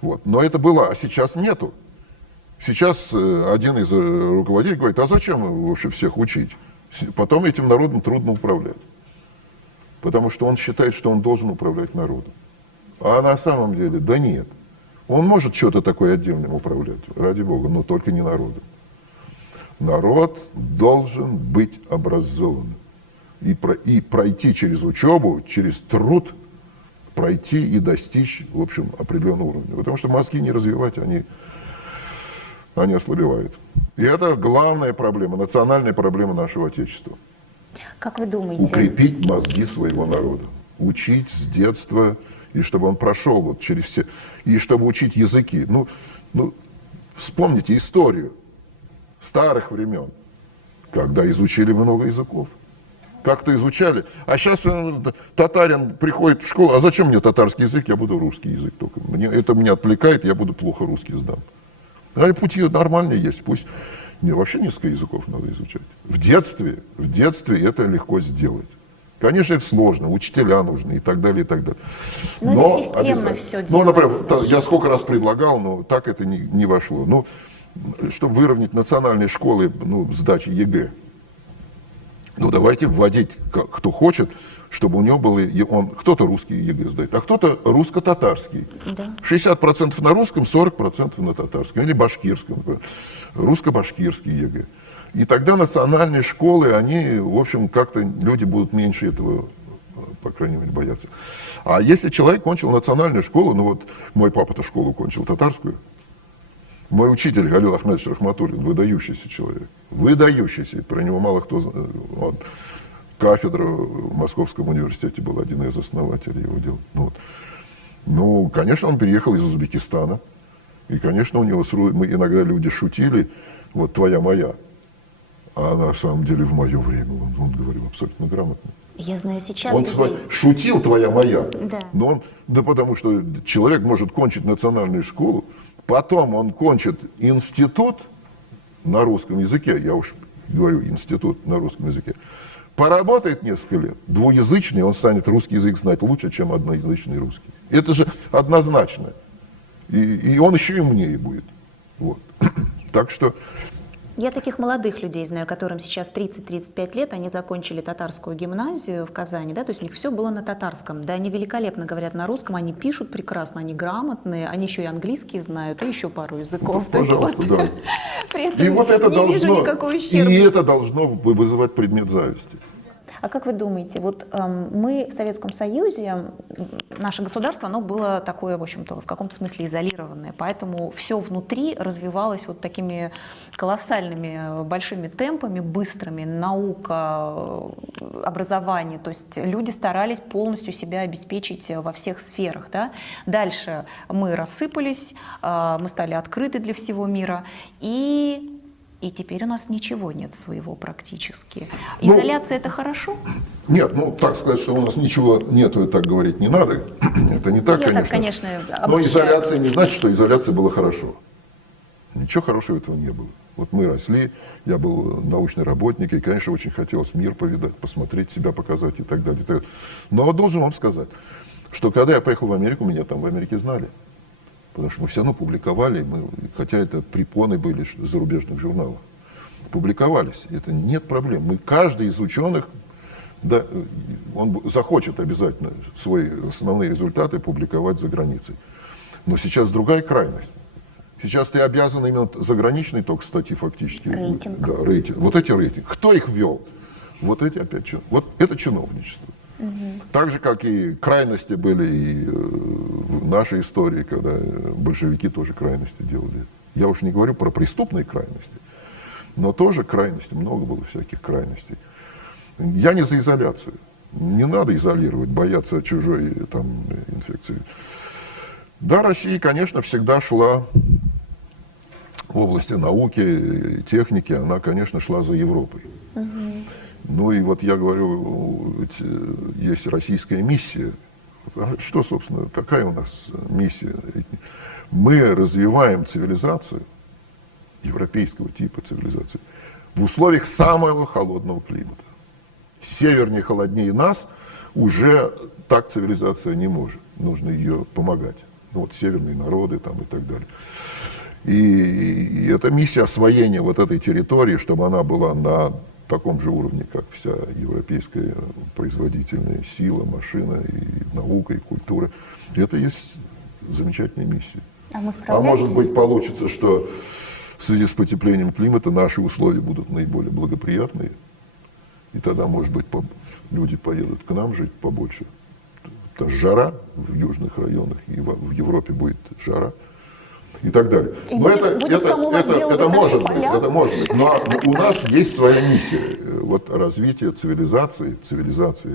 Вот. Но это было, а сейчас нету. Сейчас один из руководителей говорит, а зачем вообще всех учить? Потом этим народом трудно управлять. Потому что он считает, что он должен управлять народом. А на самом деле, да нет. Он может что-то такое отдельным управлять, ради бога, но только не народом. Народ должен быть образованным. И пройти через учебу, через труд, пройти и достичь, в общем, определенного уровня. Потому что мозги не развивать, они ослабевают. И это главная проблема, национальная проблема нашего Отечества. Как вы думаете? Укрепить мозги своего народа. Учить с детства, и чтобы он прошел вот через все... И чтобы учить языки. Ну, вспомните историю старых времен. Когда изучили много языков. Как-то изучали. А сейчас татарин приходит в школу, а зачем мне татарский язык, я буду русский язык только. Это меня отвлекает, я буду плохо русский сдам. А пути нормальные есть, пусть. Мне вообще несколько языков надо изучать. В детстве это легко сделать. Конечно, это сложно, учителя нужны и так далее, и так далее. Но это системно все делается. Ну, например, я сколько раз предлагал, но так это не вошло. Ну, чтобы выровнять национальные школы, сдачи ЕГЭ, давайте вводить, кто хочет, чтобы у него было, кто-то русский ЕГЭ сдает, а кто-то русско-татарский. Да. 60% на русском, 40% на татарском, или башкирском, русско-башкирский ЕГЭ. И тогда национальные школы, они, в общем, как-то люди будут меньше этого, по крайней мере, бояться. А если человек кончил национальную школу, мой папа-то школу кончил татарскую, мой учитель Галил Ахмедович Рахматуллин, выдающийся человек, выдающийся, про него мало кто знает. Кафедра в Московском университете был один из основателей его дела. Конечно, он переехал из Узбекистана, и, конечно, у него иногда люди шутили, твоя моя, а на самом деле в мое время он говорил абсолютно грамотно. Я знаю сейчас Он людей... шутил твоя моя, Да. но потому что человек может кончить национальную школу, потом он кончит институт на русском языке, я уж говорю институт на русском языке, поработает несколько лет, двуязычный, он станет русский язык знать лучше, чем одноязычный русский. Это же однозначно. И он еще и умнее будет. Так что... Я таких молодых людей знаю, которым сейчас 30-35 лет, они закончили татарскую гимназию в Казани, да, то есть у них все было на татарском. Да, они великолепно говорят на русском, они пишут прекрасно, они грамотные, они еще и английский знают, и еще пару языков. Пожалуйста, да. При этом И это не вижу никакой ущербности. И это должно вызывать предмет зависти. А как вы думаете, мы в Советском Союзе, наше государство, оно было такое, в общем-то, в каком-то смысле изолированное, поэтому все внутри развивалось такими колоссальными большими темпами, быстрыми, наука, образование, то есть люди старались полностью себя обеспечить во всех сферах. Да? Дальше мы рассыпались, мы стали открыты для всего мира, и теперь у нас ничего нет своего практически. Изоляция это хорошо? Нет, так сказать, что у нас ничего нету, и так говорить не надо. Это не так, Я конечно. Так, но изоляция не значит, что изоляция была хорошо. Ничего хорошего этого не было. Мы росли, я был научный работник, и, конечно, очень хотелось мир повидать, посмотреть себя, показать и так далее. И так далее. Но должен вам сказать, что когда я поехал в Америку, меня там в Америке знали. Потому что мы все равно публиковали, хотя это препоны были зарубежных журналов. Публиковались. Это нет проблем. Каждый из ученых, да, он захочет обязательно свои основные результаты публиковать за границей. Но сейчас другая крайность. Сейчас ты обязан именно заграничный только статьи фактически. Рейтинг. Да, рейтинг. Эти рейтинги. Кто их ввел? Эти опять. Это чиновничество. Так же, как и крайности были и в нашей истории, когда большевики тоже крайности делали. Я уж не говорю про преступные крайности, но тоже крайности, много было всяких крайностей. Я не за изоляцию. Не надо изолировать, бояться чужой инфекции. Да, Россия, конечно, всегда шла в области науки, техники, она, конечно, шла за Европой. Я говорю, есть российская миссия. Что, собственно, какая у нас миссия? Мы развиваем цивилизацию, европейского типа цивилизацию, в условиях самого холодного климата. Севернее, холоднее нас уже так цивилизация не может. Нужно ее помогать. Северные народы и так далее. И это миссия освоения этой территории, чтобы она была на таком же уровне, как вся европейская производительная сила, машина, и наука, и культура. И это есть замечательная миссия. А может быть, получится, что в связи с потеплением климата наши условия будут наиболее благоприятные. И тогда, может быть, люди поедут к нам жить побольше. Жара в южных районах, и в Европе будет жара. И так далее. Но это может быть. Но у нас есть своя миссия. Развитие цивилизации,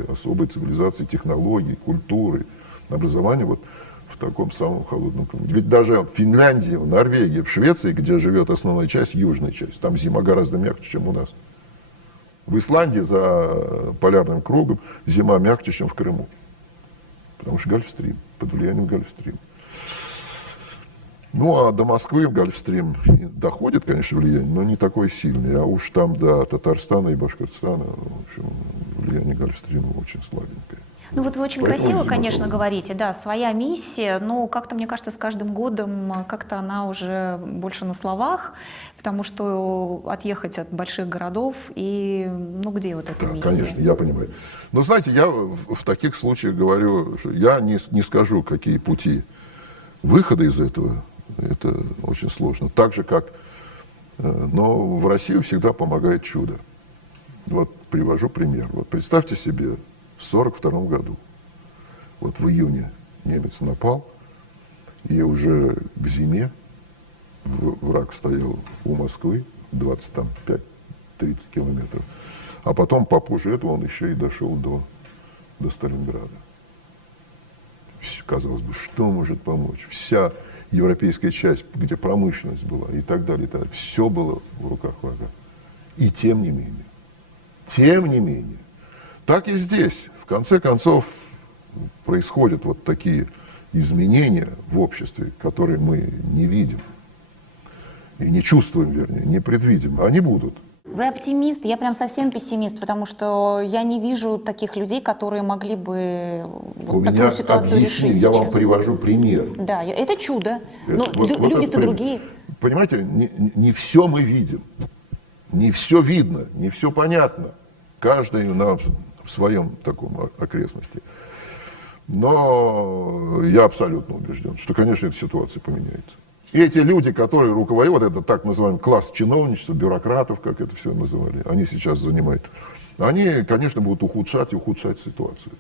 особой цивилизации, технологий, культуры, образования в таком самом холодном климате. Ведь даже в Финляндии, в Норвегии, в Швеции, где живет основная часть, южная часть, там зима гораздо мягче, чем у нас. В Исландии за полярным кругом зима мягче, чем в Крыму. Потому что Гольфстрим, под влиянием Гольфстрима. Ну, а до Москвы в Гольфстрим доходит, конечно, влияние, но не такое сильное. А уж там до Татарстана и Башкортостана, в общем, влияние Гольфстрима очень слабенькое. Ну вот вы очень Поэтому красиво, зима конечно, трудная. говорите, да, своя миссия, но как-то, мне кажется, с каждым годом как-то она уже больше на словах, потому что отъехать от больших городов и, ну, где вот эта Да, миссия? конечно, я понимаю. Но знаете, я в таких случаях говорю, что я не скажу, какие пути выхода из этого. Это очень сложно. Так же, как... Но в Россию всегда помогает чудо. Вот привожу пример. Вот представьте себе, в 1942 году, вот в июне немец напал, и уже к зиме враг стоял у Москвы, 25-30 километров. А потом, попозже этого, он еще и дошел до Сталинграда. Казалось бы, что может помочь? Вся европейская часть, где промышленность была и так далее, все было в руках врага. И тем не менее, так и здесь, в конце концов, происходят вот такие изменения в обществе, которые мы не видим и не чувствуем, вернее, не предвидим. Они будут. Вы оптимист, я прям совсем пессимист, потому что я не вижу таких людей, которые могли бы У вот меня такую ситуацию объясню, решить я вам сейчас. привожу пример. Да, это чудо, но Это вот люди-то этот пример. другие. Понимаете, не все мы видим, не все видно, не все понятно. Каждый в своем таком окрестности. Но я абсолютно убежден, что, конечно, эта ситуация поменяется. И эти люди, которые руководят, вот это так называемый класс чиновничества, бюрократов, как это все называли, они сейчас занимают, они, конечно, будут ухудшать ситуацию.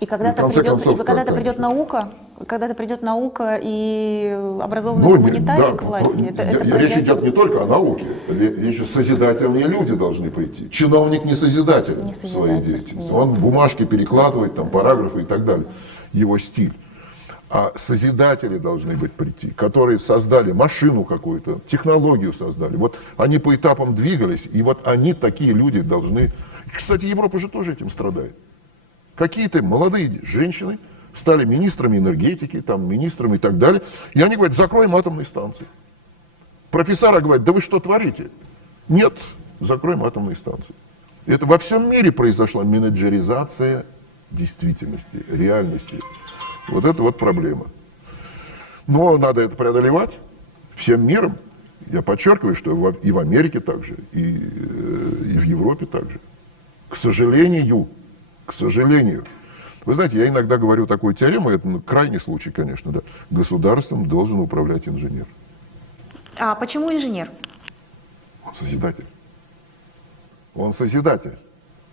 И когда-то конце придет, концов, когда-то конечно. придет наука и образованные гуманитарии к власти. Речь идет не только о науке, речь о созидательные люди должны прийти. Чиновник не созидатель Не в своей созидатель, деятельности. нет. Он бумажки перекладывает, там, параграфы и так далее. Его стиль. А созидатели должны быть прийти, которые создали машину какую-то, технологию создали. Вот они по этапам двигались, и вот они, такие люди, должны... Кстати, Европа же тоже этим страдает. Какие-то молодые женщины стали министрами энергетики, там, министрами и так далее. И они говорят, закроем атомные станции. Профессора говорят, да вы что творите? Нет, закроем атомные станции. Это во всем мире произошла менеджеризация действительности, реальности. Вот это вот проблема. Но надо это преодолевать всем миром. Я подчеркиваю, что и в Америке также, и в Европе также. К сожалению. Вы знаете, я иногда говорю такую теорему, это крайний случай, конечно, да. Государством должен управлять инженер. А почему инженер? Он созидатель.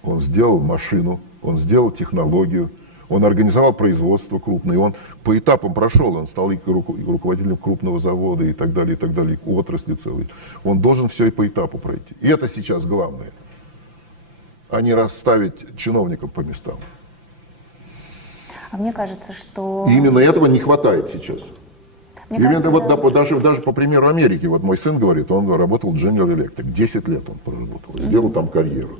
Он сделал машину, он сделал технологию, он организовал производство крупное, он по этапам прошел, он стал и руководителем крупного завода и так далее, отрасли целой. Он должен все и по этапу пройти. И это сейчас главное. А не расставить чиновников по местам. А мне кажется, что... И именно этого не хватает сейчас. Мне Именно кажется, вот да. даже по примеру Америки, вот мой сын говорит, он работал в General Electric, 10 лет он проработал, сделал там карьеру.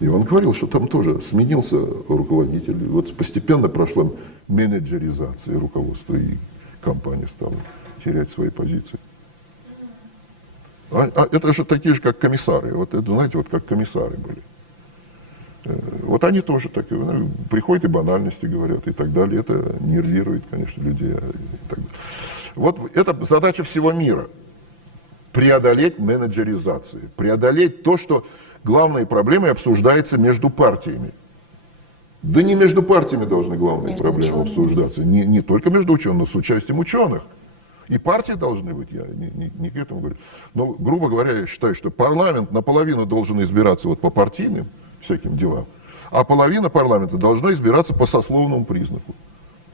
И он говорил, что там тоже сменился руководитель, вот постепенно прошла менеджеризация руководства, и компания стала терять свои позиции. Это же такие же, как комиссары. Вот это, знаете, вот как комиссары были. Вот они тоже такие, приходят и банальности говорят и так далее. Это нервирует, конечно, людей. И так далее. Вот это задача всего мира. Преодолеть менеджеризацию. Преодолеть то, что главные проблемы обсуждаются между партиями. Да не между партиями должны главные Между проблемы учеными. обсуждаться. Не только между учеными, но с участием ученых. И партии должны быть, я не к этому говорю. Но, грубо говоря, я считаю, что парламент наполовину должен избираться вот по партийным всяким делам, а половина парламента должна избираться по сословному признаку.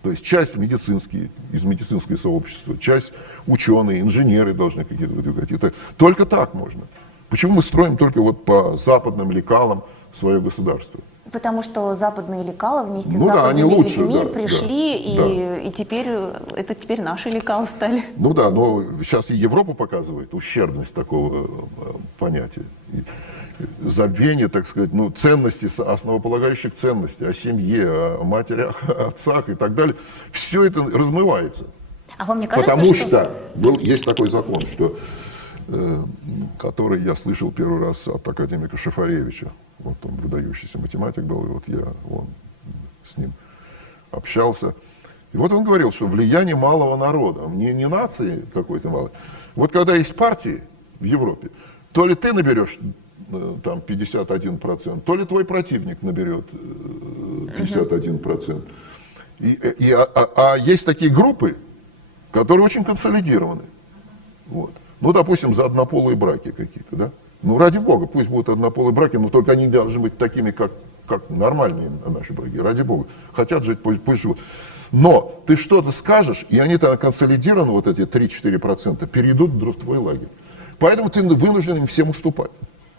То есть часть из медицинского сообщества, часть ученые, инженеры должны какие-то выдвигать. Только так можно. Почему мы строим только вот по западным лекалам свое государство? Потому что западные лекала вместе Ну с да, западными они лучше, людьми да, пришли, да, и теперь наши лекала стали. Ну да, но сейчас и Европа показывает ущербность такого понятия. забвение, так сказать, ну, ценностей, основополагающих ценностей, о семье, о матерях, о отцах и так далее, все это размывается. А вам не кажется, Потому что есть такой закон, что, который я слышал первый раз от академика Шафаревича. Вот он выдающийся математик был, и вот я с ним общался. И вот он говорил, что влияние малого народа, не нации какой-то малой. Вот когда есть партии в Европе, то ли ты наберешь там 51%, то ли твой противник наберет 51%. А есть такие группы, которые очень консолидированы. Вот. Ну, допустим, за однополые браки какие-то, да? Ну, ради бога, пусть будут однополые браки, но только они должны быть такими, как нормальные наши браки, ради бога. Хотят жить, пусть живут. Но ты что-то скажешь, и они там консолидированы, вот эти 3-4%, перейдут в твой лагерь. Поэтому ты вынужден им всем уступать.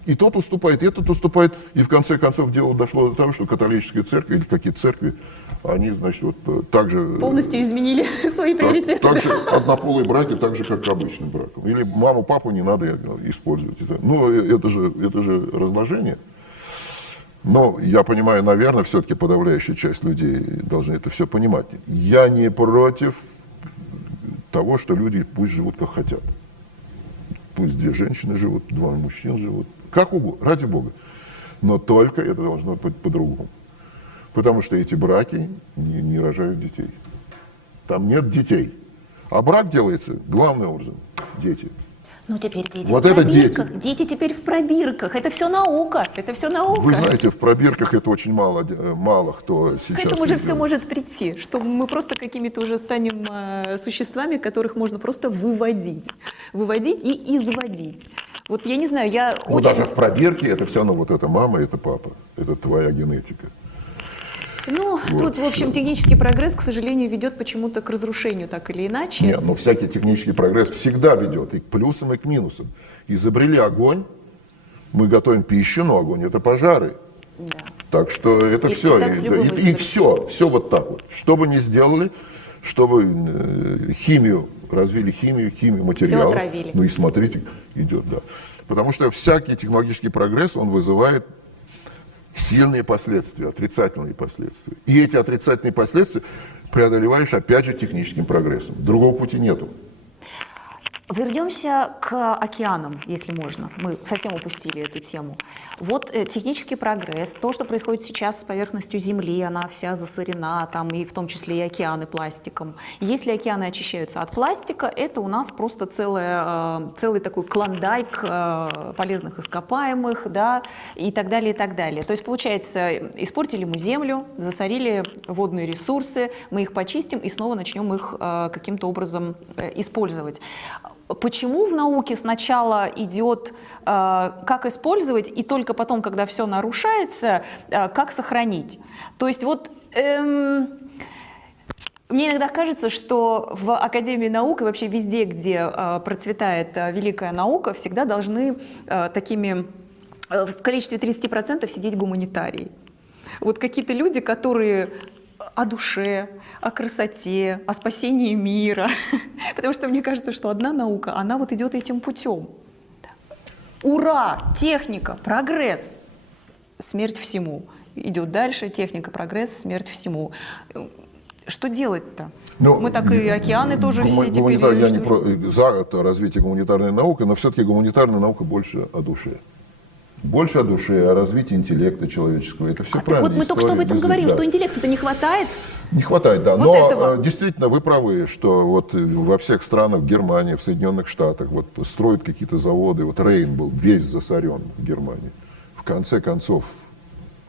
И тот уступает, и этот уступает, и в конце концов дело дошло до того, что католические церкви или какие-то церкви, они, значит, вот так же... полностью изменили свои приоритеты? Так же однополые браки, так же, как обычным браком. Или маму, папу не надо использовать. Ну, это же разложение. Но я понимаю, наверное, все-таки подавляющая часть людей должны это все понимать. Я не против того, что люди пусть живут как хотят. Пусть 2 женщины живут, 2 мужчин живут. Как угодно, ради бога. Но только это должно быть по-другому. Потому что эти браки не рожают детей. Там нет детей. А брак делается главным образом дети. Ну, теперь дети Вот в это пробирках. дети. Дети теперь в пробирках. Это все наука. Это все наука. Вы знаете, в пробирках это очень мало кто сейчас... К этому же идет. все может прийти, что мы просто какими-то уже станем существами, которых можно просто выводить и изводить. Вот я не знаю, я Ну, очень... даже в пробирке это все равно вот это мама, это папа, это твоя генетика. Ну, Вот, тут, в общем, технический прогресс, к сожалению, ведет почему-то к разрушению, так или иначе. Нет, но всякий технический прогресс всегда ведет и к плюсам, и к минусам. Изобрели огонь, мы готовим пищу, но огонь это пожары. Да. Так что это И все. так с любым И изобретением. все вот так вот. Что бы ни сделали, чтобы развили химию материалов. Всё отравили. Ну и смотрите, идет, да. Потому что всякий технологический прогресс, он вызывает сильные последствия, отрицательные последствия. И эти отрицательные последствия преодолеваешь, опять же, техническим прогрессом. Другого пути нету. Вернемся к океанам, если можно. Мы совсем упустили эту тему. Вот технический прогресс, то, что происходит сейчас с поверхностью Земли, она вся засорена, там и в том числе и океаны пластиком. Если океаны очищаются от пластика, это у нас просто целый такой клондайк полезных ископаемых, да, и так далее, и так далее. То есть, получается, испортили мы Землю, засорили водные ресурсы, мы их почистим и снова начнем их каким-то образом использовать. Почему в науке сначала идет, как использовать, и только потом, когда все нарушается, как сохранить? То есть вот мне иногда кажется, что в Академии наук и вообще везде, где процветает великая наука, всегда должны в количестве 30% сидеть гуманитарии. Вот какие-то люди, которые о душе, о красоте, о спасении мира. Потому что мне кажется, что одна наука, она вот идет этим путем. Ура! Техника, прогресс. Смерть всему. Идет дальше, техника, прогресс, смерть всему. Что делать-то? Ну, Мы так и океаны тоже все теперь... Я не за развитие гуманитарной науки, но все-таки гуманитарная наука больше о душе. Больше о душе, о развитии интеллекта человеческого. Это все правильно. Вот мы только что об этом говорим, что интеллекта-то не хватает. Не хватает, да. Вот Но этого. действительно вы правы, что вот во всех странах, в Германии, в Соединенных Штатах, вот строят какие-то заводы. Вот Рейн был весь засорен в Германии. В конце концов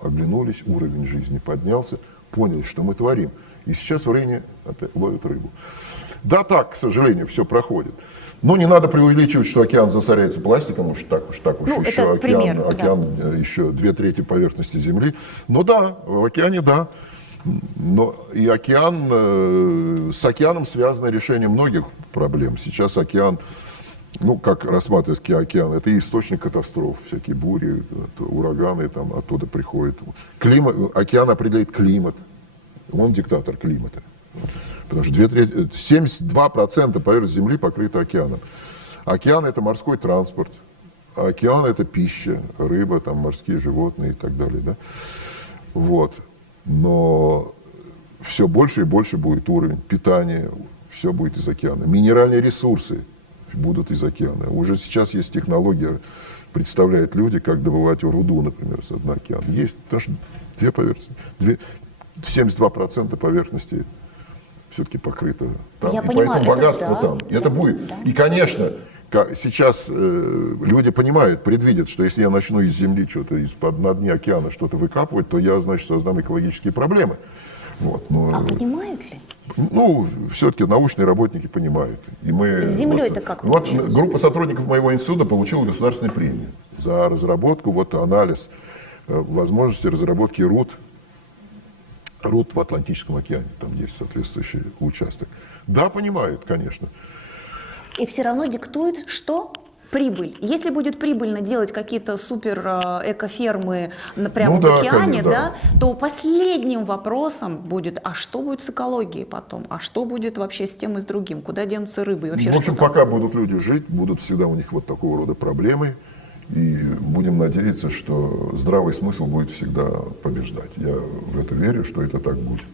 оглянулись, уровень жизни поднялся, поняли, что мы творим. И сейчас в Рейне опять ловят рыбу. Да, так, к сожалению, все проходит. Но не надо преувеличивать, что океан засоряется пластиком, уж еще это пример, океан еще 2/3 поверхности Земли. Но да, в океане да. Но и с океаном связано решение многих проблем. Сейчас океан, как рассматривать океан, это и источник катастроф, всякие бури, ураганы, там оттуда приходят. Океан определяет климат, он диктатор климата. Потому что 72% поверхности Земли покрыто океаном. Океан – это морской транспорт, океан – это пища, рыба, там, морские животные и так далее. Да? Вот. Но все больше и больше будет уровень питания, все будет из океана. Минеральные ресурсы будут из океана. Уже сейчас есть технология, представляют люди, как добывать руду, например, с дна океана. Есть, потому что 72% поверхности все-таки покрыто там. Я И понимаю, поэтому богатство да, там. И это будет. Да. И, конечно, сейчас люди понимают, предвидят, что если я начну из земли что-то, из-под на дне океана что-то выкапывать, то я, значит, создам экологические проблемы. Вот, но, А понимают ли? ну, все-таки научные работники понимают. И мы, С землей-то как получилось? группа сотрудников моего института получила государственную премию за разработку, анализ возможности разработки руд в Атлантическом океане. Там есть соответствующий участок. Да, понимают, конечно. И все равно диктует, что? Прибыль. Если будет прибыльно делать какие-то супер экофермы прямо в океане, да, то последним вопросом будет, а что будет с экологией потом? А что будет вообще с тем и с другим? Куда денутся рыбы? И вообще, в общем, что там? пока будут люди жить, будут всегда у них вот такого рода проблемы. И будем надеяться, что здравый смысл будет всегда побеждать. Я в это верю, что это так будет.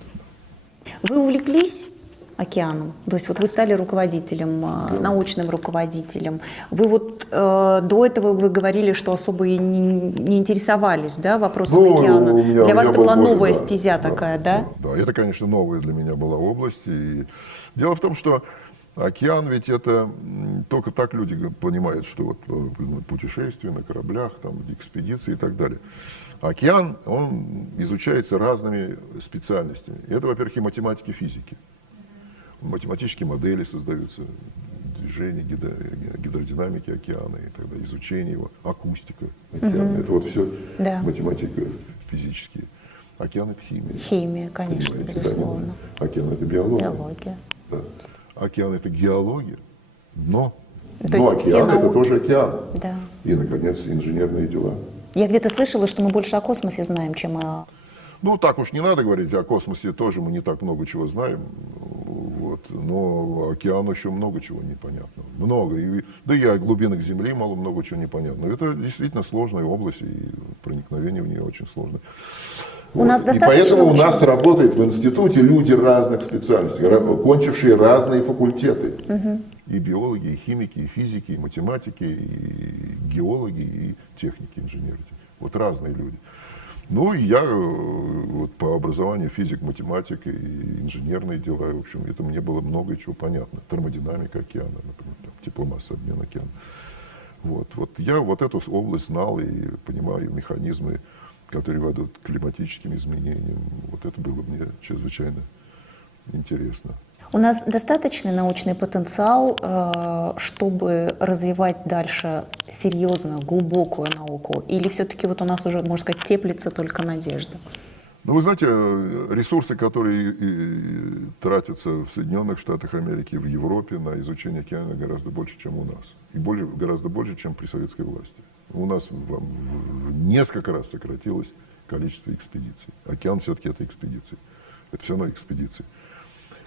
Вы увлеклись океаном? То есть вот вы стали руководителем, научным руководителем. Вы вот до этого вы говорили, что особо и не интересовались, да, вопросом океана. Для вас это была новая стезя такая, да? Да, это, конечно, новая для меня была область. И дело в том, что океан ведь это только так люди понимают, что вот путешествия на кораблях, там, экспедиции и так далее. Океан, он изучается разными специальностями. Это, во-первых, и математики, и физики. Математические модели создаются, движения, гидродинамики океана, и тогда изучение его, акустика океана. Это вот все математика физические. Океан — это химия. Химия, конечно, безусловно. Да? Океан — это биология. Биология. Да. Океан — это геология, дно. То Но есть океан — это тоже океан. Да. И, наконец, инженерные дела. Я где-то слышала, что мы больше о космосе знаем, чем о... Ну, так уж не надо говорить, о космосе тоже мы не так много чего знаем. Вот. Но океану еще много чего непонятного. Много. Да и о глубинах Земли много чего непонятного. Это действительно сложная область, и проникновение в нее очень сложно. У нас И поэтому у нас работают в институте люди разных специальностей, кончившие разные факультеты. И биологи, и химики, и физики, и математики, и геологи, и техники, инженеры. Вот разные люди. Ну, и я вот, по образованию физик, математик и инженерные дела, в общем, это мне было много чего понятно. Термодинамика океана, например, там, тепломасса, обмен океана. Вот я вот эту область знал и понимаю механизмы, которые ведут к климатическим изменениям. Вот это было мне чрезвычайно интересно. У нас достаточный научный потенциал, чтобы развивать дальше серьезную, глубокую науку? Или все-таки вот у нас уже, можно сказать, теплится только надежда? Ну, вы знаете, ресурсы, которые тратятся в Соединенных Штатах Америки, в Европе на изучение океана гораздо больше, чем у нас. И гораздо больше, чем при советской власти. У нас в несколько раз сократилось количество экспедиций. Океан все-таки это экспедиции. Это все равно экспедиции.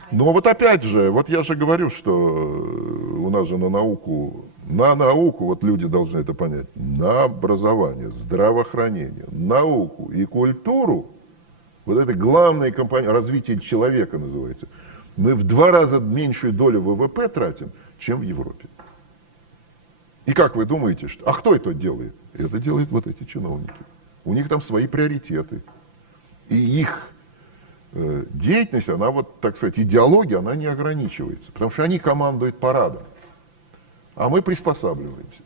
Но вот опять же, вот я же говорю, что у нас же на науку, вот люди должны это понять, на образование, здравоохранение, науку и культуру, вот это главная компания, развитие человека называется, мы в 2 раза меньшую долю ВВП тратим, чем в Европе. И как вы думаете, а кто это делает? Это делают вот эти чиновники. У них там свои приоритеты. И их деятельность, она вот, так сказать, идеология, она не ограничивается. Потому что они командуют парадом. А мы приспосабливаемся.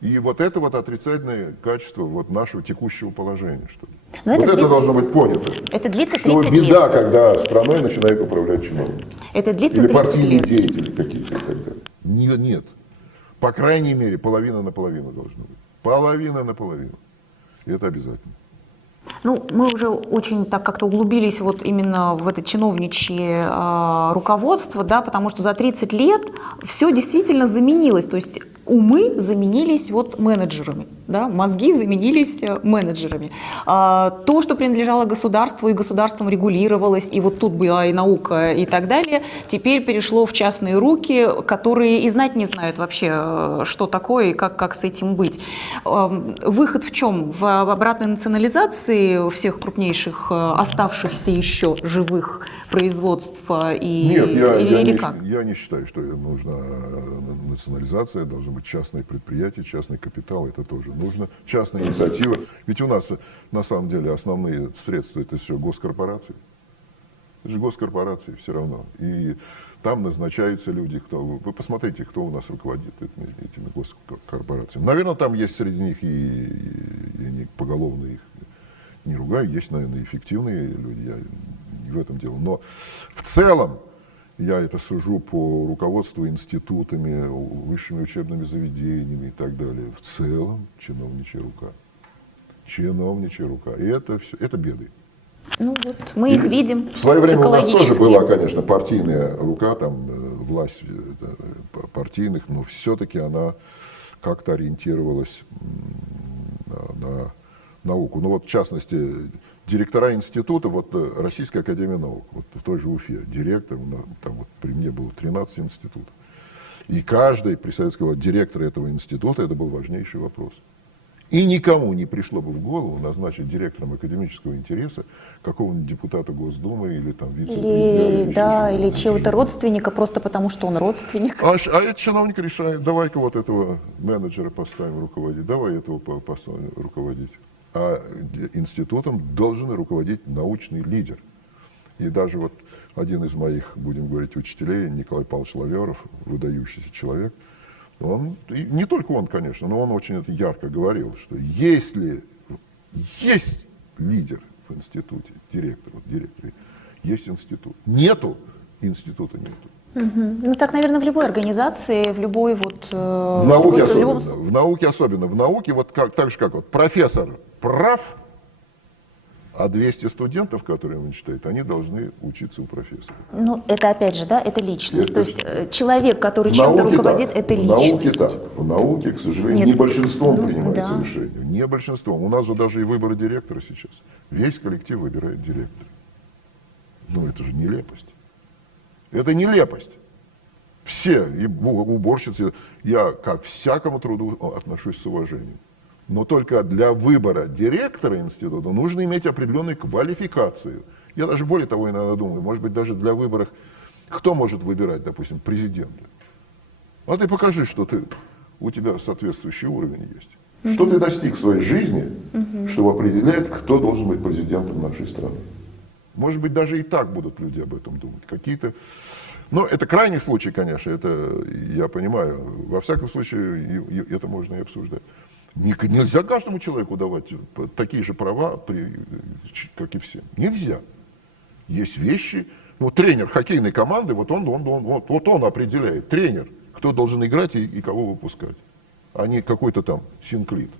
И вот это вот отрицательное качество вот нашего текущего положения, что ли. Но вот это должно быть понято. Это длится 30 что лет. беда, когда страной начинают управлять чиновники. Это длится или 30 партийные лет. деятели какие-то и так далее. Нет. По крайней мере, половина на половину должно быть. Половина на половину. И это обязательно. Ну, мы уже очень так как-то углубились вот именно в это чиновничье руководство, да, потому что за 30 лет все действительно заменилось. То есть умы заменились вот менеджерами, да, мозги заменились менеджерами. То, что принадлежало государству и государством регулировалось, и вот тут была и наука и так далее, теперь перешло в частные руки, которые и знать не знают вообще, что такое и как с этим быть. Выход в чем? В обратной национализации всех крупнейших оставшихся еще живых производств Нет, или как? я не считаю, что нужна национализация, должны быть частные предприятия, частный капитал, это тоже нужно, частная инициатива. Ведь у нас на самом деле основные средства это все госкорпорации. Это же госкорпорации все равно. И там назначаются люди, кто... Вы посмотрите, кто у нас руководит этими госкорпорациями. Наверное, там есть среди них и не поголовно их не ругаю, есть, наверное, эффективные люди, я не в этом дело. Но в целом, я это сужу по руководству институтами, высшими учебными заведениями и так далее. В целом чиновничья рука. Чиновничья рука. И это все, это беды. Ну вот, мы их видим. В свое время у нас тоже экологически. была, конечно, партийная рука, там власть партийных, но все-таки она как-то ориентировалась на науку. Ну вот, в частности, директора института, вот Российская академия наук, вот в той же Уфе, директор, там вот при мне было 13 институтов. И каждый при советской власти директор этого института, это был важнейший вопрос. И никому не пришло бы в голову назначить директором академического интереса какого-нибудь депутата Госдумы или там вице-премьера. Или чьего-то родственника, просто потому что он родственник. А этот чиновник решает, давай-ка вот этого менеджера поставим руководить, давай этого поставим руководить. А институтом должен руководить научный лидер. И даже вот один из моих, будем говорить, учителей, Николай Павлович Лаверов, выдающийся человек, он, и не только он, конечно, но он очень это ярко говорил, что если есть лидер в институте, директор, есть институт. Нету, института нету. Ну так, наверное, в любой организации, в любой вот... В науке особенно. В науке особенно. В науке вот так же, как вот профессор прав, а 200 студентов, которые он читает, они должны учиться у профессора. Ну, это опять же, да, это личность. Это То есть человек, который чем-то руководит, это личность. В науке так. В науке, к сожалению, Нет. не большинством принимается да. решение. Не большинством. У нас же даже и выборы директора сейчас. Весь коллектив выбирает директора. Ну, это же нелепость. Это нелепость. Все, и уборщицы, я ко всякому труду отношусь с уважением. Но только для выбора директора института нужно иметь определенную квалификацию. Я даже более того иногда думаю, может быть, даже для выборов, кто может выбирать, допустим, президента? А ты покажи, что у тебя соответствующий уровень есть. Что ты достиг в своей жизни, чтобы определять, кто должен быть президентом нашей страны. Может быть, даже и так будут люди об этом думать. Какие-то... Но это крайний случай, конечно, это я понимаю. Во всяком случае, это можно и обсуждать. Нельзя каждому человеку давать такие же права, как и всем. Нельзя. Есть вещи. Ну, тренер хоккейной команды, вот он определяет. Тренер, кто должен играть и кого выпускать. А не какой-то там синклит.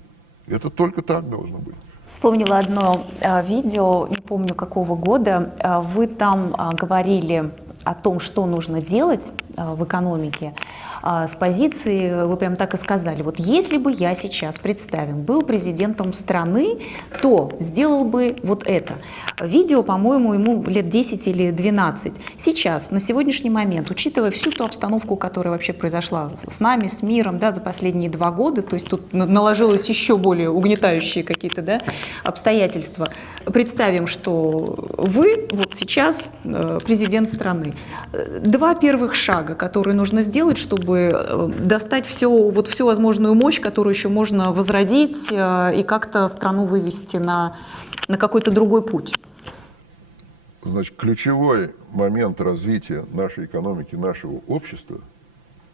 Это только так должно быть. Вспомнила одно видео, не помню какого года. Вы там говорили о том, что нужно делать в экономике, с позиции, вы прям так и сказали, вот если бы я сейчас, представим, был президентом страны, то сделал бы вот это. Видео, по-моему, ему лет 10 или 12. Сейчас, на сегодняшний момент, учитывая всю ту обстановку, которая вообще произошла с нами, с миром, да, за последние 2 года, то есть тут наложилось еще более угнетающие какие-то, да, обстоятельства, представим, что вы вот сейчас президент страны. 2 первых шага, которые нужно сделать, чтобы достать всю возможную мощь, которую еще можно возродить и как-то страну вывести на какой-то другой путь. Значит, ключевой момент развития нашей экономики, нашего общества,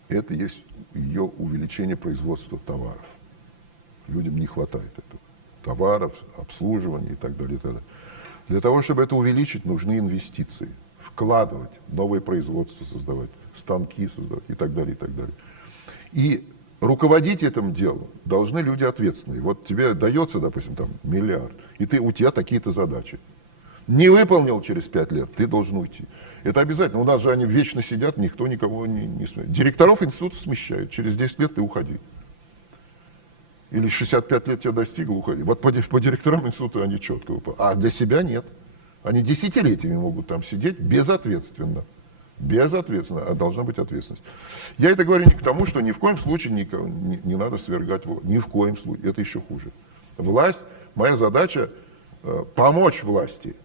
это есть ее увеличение производства товаров. Людям не хватает этого. Товаров, обслуживания и так далее, и так далее. Для того, чтобы это увеличить, нужны инвестиции. Вкладывать, новое производство создавать, станки создавать и так далее, и так далее. И руководить этим делом должны люди ответственные. Вот тебе дается, допустим, там, 1 миллиард, и у тебя такие-то задачи. Не выполнил через 5 лет, ты должен уйти. Это обязательно. У нас же они вечно сидят, никто никого не смеет. Директоров института смещают. Через 10 лет ты уходи. Или 65 лет тебя достигло, уходи. Вот по директорам института они четко выполняют. А для себя нет. Они десятилетиями могут там сидеть безответственно. Безответственно, а должна быть ответственность. Я это говорю не к тому, что ни в коем случае не надо свергать власть. Ни в коем случае. Это еще хуже. Власть, моя задача помочь власти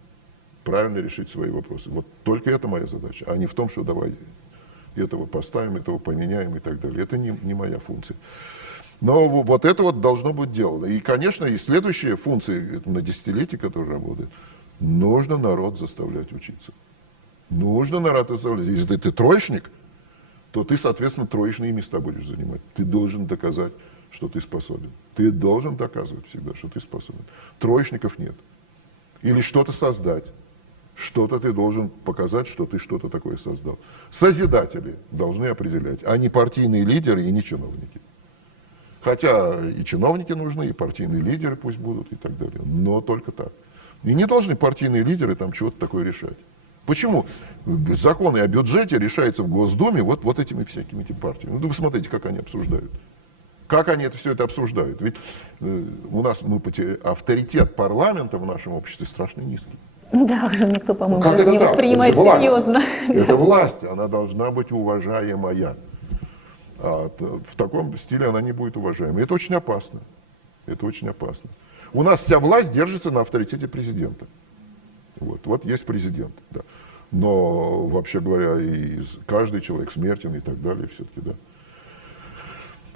правильно решить свои вопросы. Вот только это моя задача, а не в том, что давай этого поставим, этого поменяем и так далее. Это не моя функция. Но вот это вот должно быть сделано. И, конечно, и следующие функции на десятилетие, которые работают, нужно народ заставлять учиться. Нужно народ заставлять. Если ты троечник, то ты, соответственно, троечные места будешь занимать. Ты должен доказать, что ты способен. Ты должен доказывать всегда, что ты способен. Троечников нет. Или что-то создать. Что-то ты должен показать, что ты что-то такое создал. Созидатели должны определять, а не партийные лидеры и не чиновники. Хотя и чиновники нужны, и партийные лидеры пусть будут и так далее. Но только так. И не должны партийные лидеры там чего-то такое решать. Почему законы о бюджете решаются в Госдуме вот этими всякими партиями? Ну, вы смотрите, как они обсуждают. Как они все это обсуждают? Ведь у нас авторитет парламента в нашем обществе страшно низкий. Да, уже никто, по-моему, Как это не так? воспринимает Это власть. серьезно. Это власть, она должна быть уважаемая. А в таком стиле она не будет уважаемой. Это очень опасно. Это очень опасно. У нас вся власть держится на авторитете президента. Вот есть президент. Да. Но, вообще говоря, и каждый человек смертен и так далее, все-таки, да.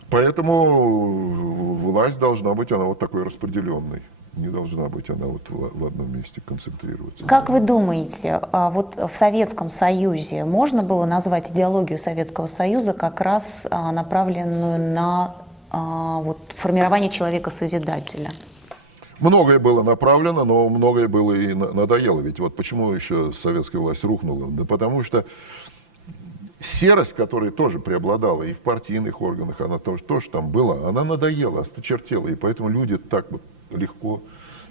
Поэтому власть должна быть, она вот такой распределенной. Не должна быть она вот в одном месте концентрироваться. Как вы думаете, вот в Советском Союзе можно было назвать идеологию Советского Союза как раз направленную на вот, формирование человека-созидателя? Многое было направлено, но многое было и надоело. Ведь вот почему еще советская власть рухнула? Да потому что серость, которая тоже преобладала и в партийных органах, она тоже там была, она надоела, осточертела. И поэтому люди так вот легко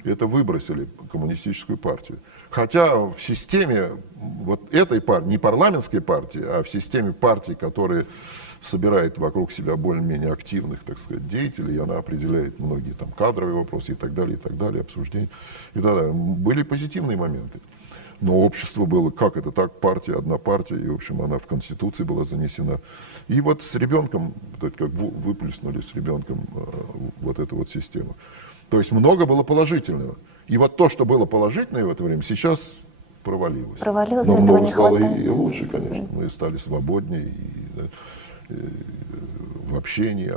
это выбросили, коммунистическую партию. Хотя в системе вот этой партии, не парламентской партии, а в системе партий, которые собирает вокруг себя более-менее активных, так сказать, деятелей, и она определяет многие там кадровые вопросы и так далее, обсуждения и так далее. Были позитивные моменты. Но общество было, как это так, партия, одна партия, и, в общем, она в Конституции была занесена. И вот с ребенком, как выплеснули с ребенком вот эту вот систему. То есть много было положительного. И вот то, что было положительное в это время, сейчас провалилось. Провалилось, но этого много не стало хватает. и лучше, конечно. Мы стали свободнее в общении,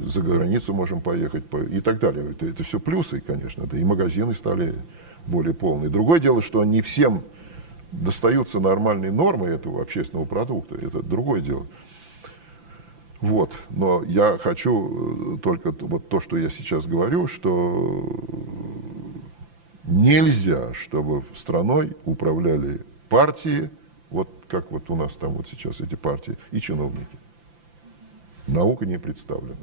за границу можем поехать и так далее. Это все плюсы, конечно. Да и магазины стали более полные. Другое дело, что не всем достаются нормальные нормы этого общественного продукта. Это другое дело. Вот. Но я хочу только вот то, что я сейчас говорю, что нельзя, чтобы страной управляли партии, вот как вот у нас там вот сейчас эти партии, и чиновники. Наука не представлена.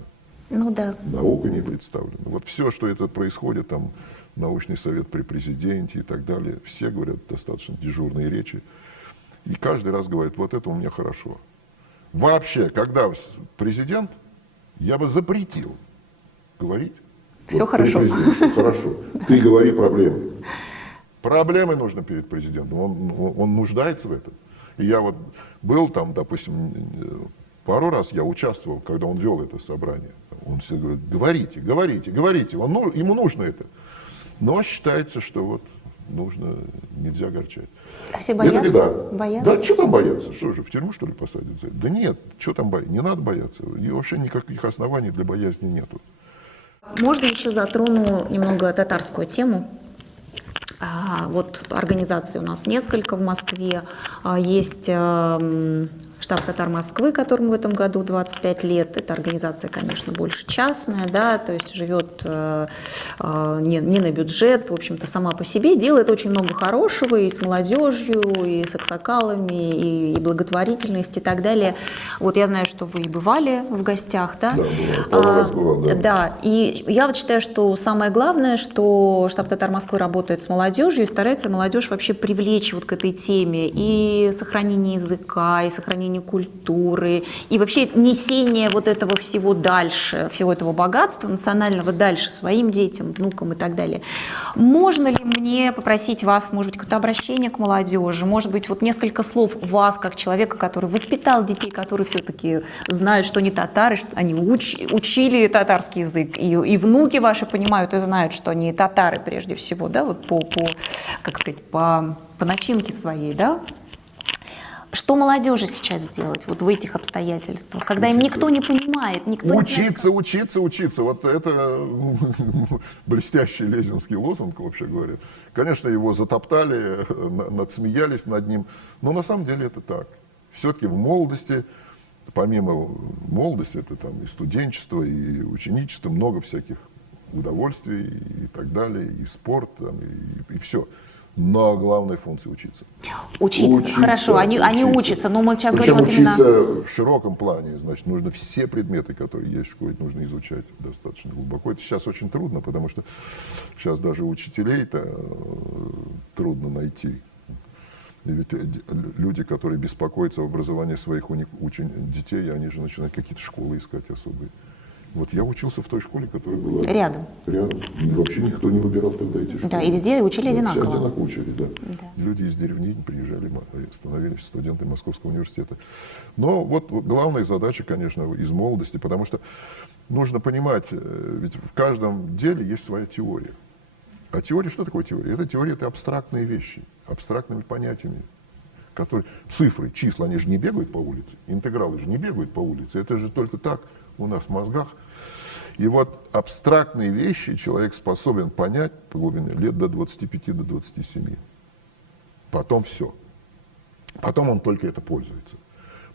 Ну да. Наука не представлена. Вот все, что это происходит, там научный совет при президенте и так далее, все говорят достаточно дежурные речи. И каждый раз говорит, вот это у меня хорошо. Вообще, когда президент, я бы запретил говорить. Все вот хорошо. Что хорошо. Ты говори проблемы. Проблемы нужно перед президентом. Он нуждается в этом. И я вот был там, допустим, пару раз я участвовал, когда он вел это собрание. Он все говорит, говорите. Ему нужно это. Но считается, что вот нужно, нельзя огорчать. А все боятся? Это беда. Боятся? Да, что там бояться? Что же, в тюрьму, что ли, посадят за это? Да нет, что там бояться? Не надо бояться. И вообще никаких оснований для боязни нету. Можно еще затрону немного татарскую тему. Вот организаций у нас несколько в Москве. Есть штаб «Татар Москвы», которому в этом году 25 лет. Это организация, конечно, больше частная, да, то есть живет не на бюджет, в общем-то, сама по себе, делает очень много хорошего и с молодежью, и с аксакалами, и благотворительность, и так далее. Вот я знаю, что вы и бывали в гостях, да? Да, пару раз бывал, да. Да, и я вот считаю, что самое главное, что штаб «Татар Москвы» работает с молодежью и старается молодежь вообще привлечь вот к этой теме и сохранение языка, и сохранение культуры, и вообще несение вот этого всего дальше, всего этого богатства национального дальше своим детям, внукам и так далее. Можно ли мне попросить вас, может быть, какое-то обращение к молодежи, может быть, вот несколько слов вас, как человека, который воспитал детей, которые все-таки знают, что они татары, что они учили татарский язык, и внуки ваши понимают и знают, что они татары прежде всего, да, вот как сказать, по начинке своей, да? Что молодежи сейчас делать вот в этих обстоятельствах, когда им никто не понимает, никто не знает, Учиться. Вот это блестящий ленинский лозунг, вообще говоря. Конечно, его затоптали, надсмеялись над ним, но на самом деле это так. Все-таки в молодости, помимо молодости, это там и студенчество, и ученичество, много всяких удовольствий и так далее, и спорт, там, и все. Но главная функция — учиться. Учиться. Хорошо, они учатся, но мы сейчас Причем говорим учиться именно... в широком плане, значит, нужно все предметы, которые есть в школе, нужно изучать достаточно глубоко. Это сейчас очень трудно, потому что сейчас даже учителей-то трудно найти. И ведь люди, которые беспокоятся об образовании своих детей, они же начинают какие-то школы искать особые. Вот я учился в той школе, которая была Рядом. И вообще никто не выбирал тогда эти школы. Да, и везде учили одинаково. Все одинаково учили, да. Люди из деревни приезжали, становились студентами Московского университета. Но вот главная задача, конечно, из молодости, потому что нужно понимать, ведь в каждом деле есть своя теория. А теория, что такое теория? Это абстрактные вещи, абстрактными понятиями. Цифры, числа, они же не бегают по улице, интегралы же не бегают по улице, это же только так у нас в мозгах. И вот абстрактные вещи человек способен понять по глубине лет до 25, до 27. Потом все. Потом он только это пользуется.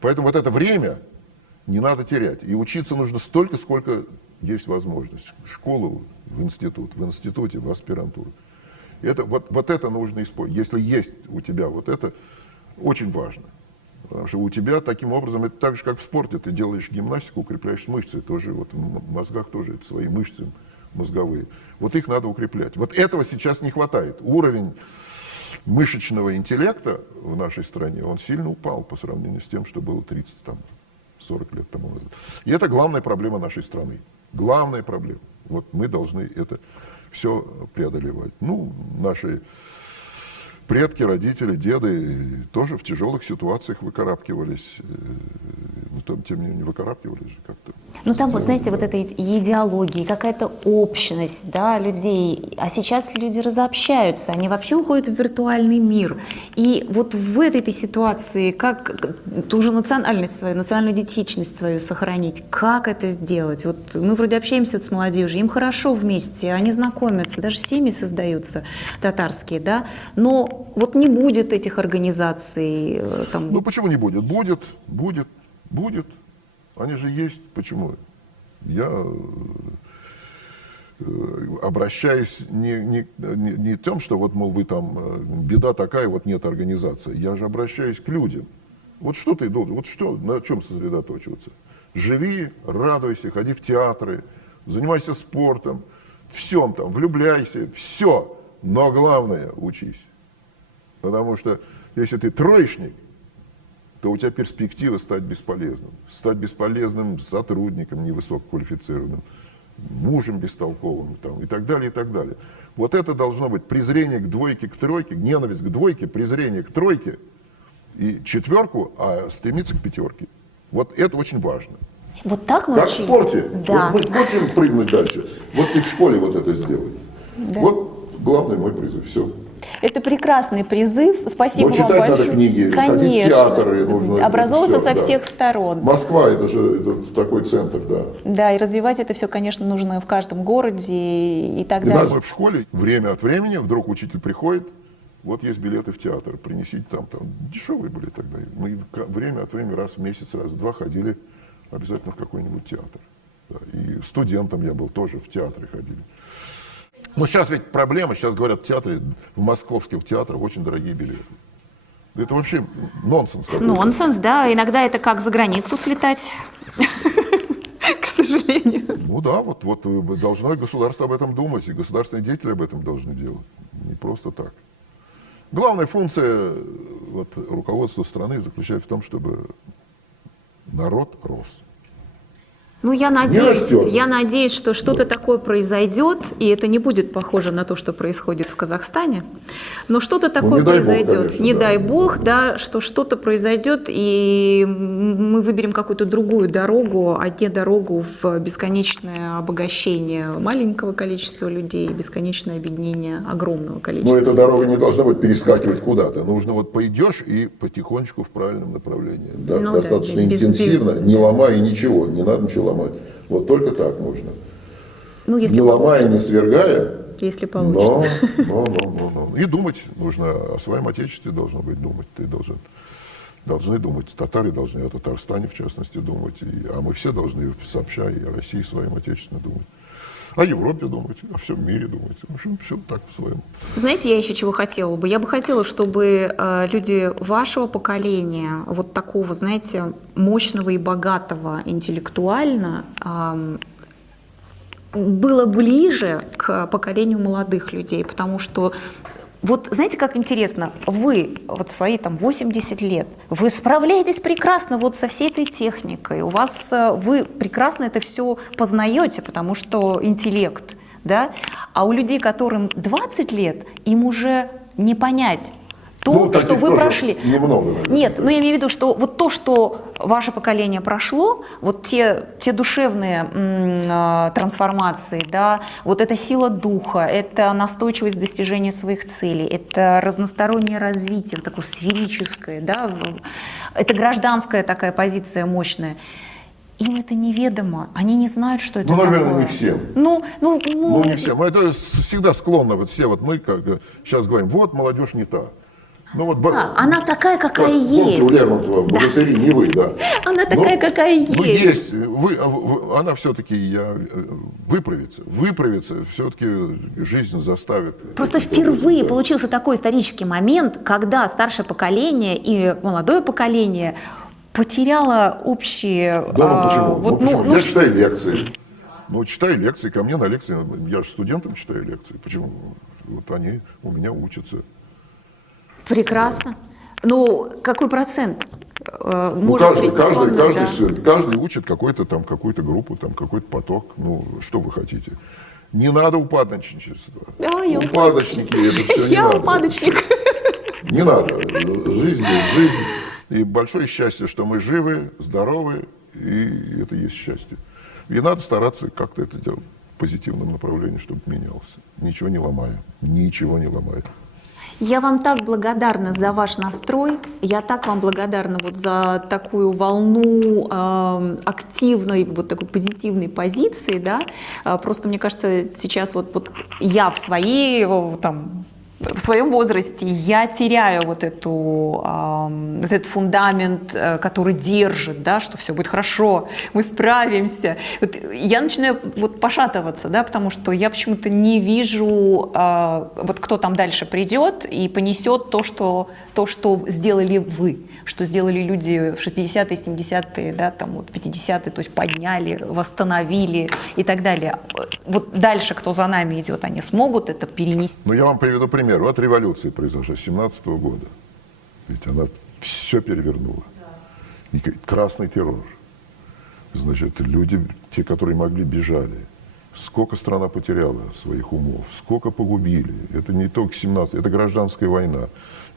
Поэтому вот это время не надо терять. И учиться нужно столько, сколько есть возможность. В школу, в институте, в аспирантуру. Вот это нужно использовать. Если есть у тебя вот это, очень важно. Потому что у тебя таким образом, это так же, как в спорте, ты делаешь гимнастику, укрепляешь мышцы, тоже вот в мозгах тоже это свои мышцы мозговые. Вот их надо укреплять. Вот этого сейчас не хватает. Уровень мышечного интеллекта в нашей стране, он сильно упал по сравнению с тем, что было 30-40 лет тому назад. И это главная проблема нашей страны. Главная проблема. Вот мы должны это все преодолевать. Ну, наши предки, родители, деды тоже в тяжелых ситуациях выкарабкивались. Но тем не менее выкарабкивались же как-то. Ну там, вот, знаете, вот эта идеология, какая-то общность, да, людей. А сейчас люди разобщаются, они вообще уходят в виртуальный мир. И вот в этой ситуации, как ту же национальность свою, национальную идентичность свою сохранить, как это сделать? Вот мы вроде общаемся с молодежью, им хорошо вместе, они знакомятся, даже семьи создаются татарские, да, но вот не будет этих организаций. Там... Ну почему не будет? Будет. Они же есть. Почему? Я обращаюсь не тем, что вот, мол, вы там, беда такая, вот нет организации. Я же обращаюсь к людям. Вот что ты должен, вот что, на чем сосредоточиваться? Живи, радуйся, ходи в театры, занимайся спортом, всем там, влюбляйся, все. Но главное, учись. Потому что если ты троечник, то у тебя перспектива стать бесполезным сотрудником невысококвалифицированным, мужем бестолковым там, и так далее, и так далее. Вот это должно быть презрение к двойке, к тройке, ненависть к двойке, презрение к тройке и четверку, а стремиться к пятерке. Вот это очень важно. Вот так мы как учились. В спорте. Да. Вот мы хотим прыгнуть дальше. Вот ты в школе вот это сделай. Да. Вот главный мой призыв. Все. Это прекрасный призыв. Спасибо вам большое. Читать надо книги, конечно. ходить в театры. Нужно образовываться все, со всех сторон. Москва, это же такой центр, да. Да, и развивать это все, конечно, нужно в каждом городе и так далее. Даже в школе время от времени вдруг учитель приходит, вот есть билеты в театр, принесите там дешевые были тогда. Мы время от времени, раз в месяц, раз в два ходили обязательно в какой-нибудь театр. Да. И студентом я был, тоже в театры ходили. Но сейчас ведь проблема, сейчас говорят, в театре, в московских театрах очень дорогие билеты. Это вообще нонсенс какой-то. Нонсенс, да. Иногда это как за границу слетать, к сожалению. Ну да, вот должно и государство об этом думать, и государственные деятели об этом должны делать. Не просто так. Главная функция руководства страны заключается в том, чтобы народ рос. Ну, я растет. надеюсь, что что-то такое произойдет, и это не будет похоже на то, что происходит в Казахстане, но что-то такое не дай бог, произойдет. конечно, Не да. дай бог, да, что что-то произойдет, и мы выберем какую-то другую дорогу, а не дорогу в бесконечное обогащение маленького количества людей, бесконечное объединение огромного количества. Но эта дорога не должна быть перескакивать куда-то. Нужно пойдешь и потихонечку в правильном направлении. Да, Ну достаточно да, интенсивно, не ломая ничего, не надо ничего ломать. Вот только так можно. Ну, если Не ломая, получится. не свергая, Если получится. но. И думать нужно о своем отечестве, должно быть думать. Должны думать, татары должны о Татарстане, в частности, думать. А мы все должны сообща и о России, своем отечестве думать. О Европе думать, о всем мире думать. В общем, все так в своем. Знаете, я еще чего хотела бы? Я бы хотела, чтобы люди вашего поколения, вот такого, знаете, мощного и богатого интеллектуально, было ближе к поколению молодых людей, потому что вот знаете, как интересно, вы вот в свои 80 лет, вы справляетесь прекрасно вот со всей этой техникой, вы прекрасно это все познаете, потому что интеллект, да, а у людей, которым 20 лет, им уже не понять то, что вы прошли. Немного, наверное. Нет, но я имею в виду, что вот то, что ваше поколение прошло, вот те душевные трансформации, да, вот эта сила духа, это настойчивость достижения своих целей, это разностороннее развитие, такое сферическое, да, это гражданская такая позиция мощная. Им это неведомо, они не знают, что это такое. Наверное, не всем. Ну, не всем. Это всегда склонно, мы как сейчас говорим, вот молодежь не та. Она такая, какая есть. У Лермонтова «Богатыри Невы», да. Она такая, какая есть. Она все-таки выправится, все-таки жизнь заставит. Просто впервые получился такой исторический момент, когда старшее поколение и молодое поколение потеряло общие... Почему? Я читаю лекции. Читаю лекции, ко мне на лекции, я же студентам читаю лекции. Почему? Вот они у меня учатся. Прекрасно. Ну, какой процент может быть? Каждый учит какую-то группу, какой-то поток. Что вы хотите? Не надо упадочничества. Упадочники, это все не Я надо. упадочник. Не надо. Жизнь есть жизнь. И большое счастье, что мы живы, здоровы, и это есть счастье. И надо стараться как-то это делать в позитивном направлении, чтобы менялся. Ничего не ломая. Ничего не ломая. Я вам так благодарна за ваш настрой, я так вам благодарна вот за такую волну активной, вот такой позитивной позиции, да. Просто мне кажется, сейчас вот я в своем возрасте я теряю вот этот фундамент, который держит, да, что все будет хорошо, мы справимся. Вот я начинаю пошатываться, да, потому что я почему-то не вижу, кто там дальше придет и понесет то, что сделали вы, что сделали люди в 60-е, 70-е, да, 50-е, то есть подняли, восстановили и так далее. Вот дальше, кто за нами идет, они смогут это перенести. Я вам приведу пример. Вот революция произошла с 17-го года. Ведь она все перевернула. И красный террор. Значит, люди, те, которые могли, бежали. Сколько страна потеряла своих умов, сколько погубили. Это не только 17, это гражданская война.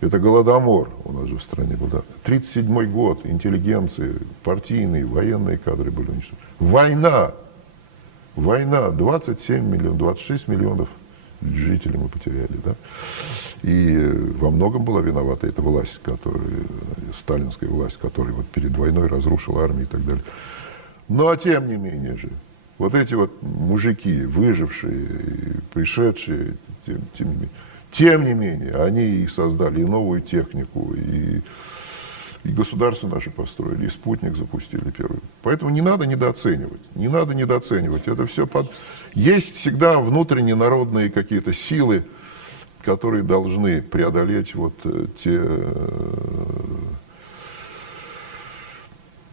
Это голодомор у нас же в стране был. Да? 37-й год, интеллигенции, партийные, военные кадры были уничтожены. Война, 27 миллионов, 26 миллионов жителей мы потеряли. Да? И во многом была виновата эта власть, сталинская власть, которая перед войной разрушила армию и так далее. Но тем не менее же, вот эти мужики, выжившие, пришедшие, Тем не менее, они и создали и новую технику, и государство наше построили, и спутник запустили первый. Поэтому не надо недооценивать. Не надо недооценивать. Это все Есть всегда внутренние народные какие-то силы, которые должны преодолеть вот те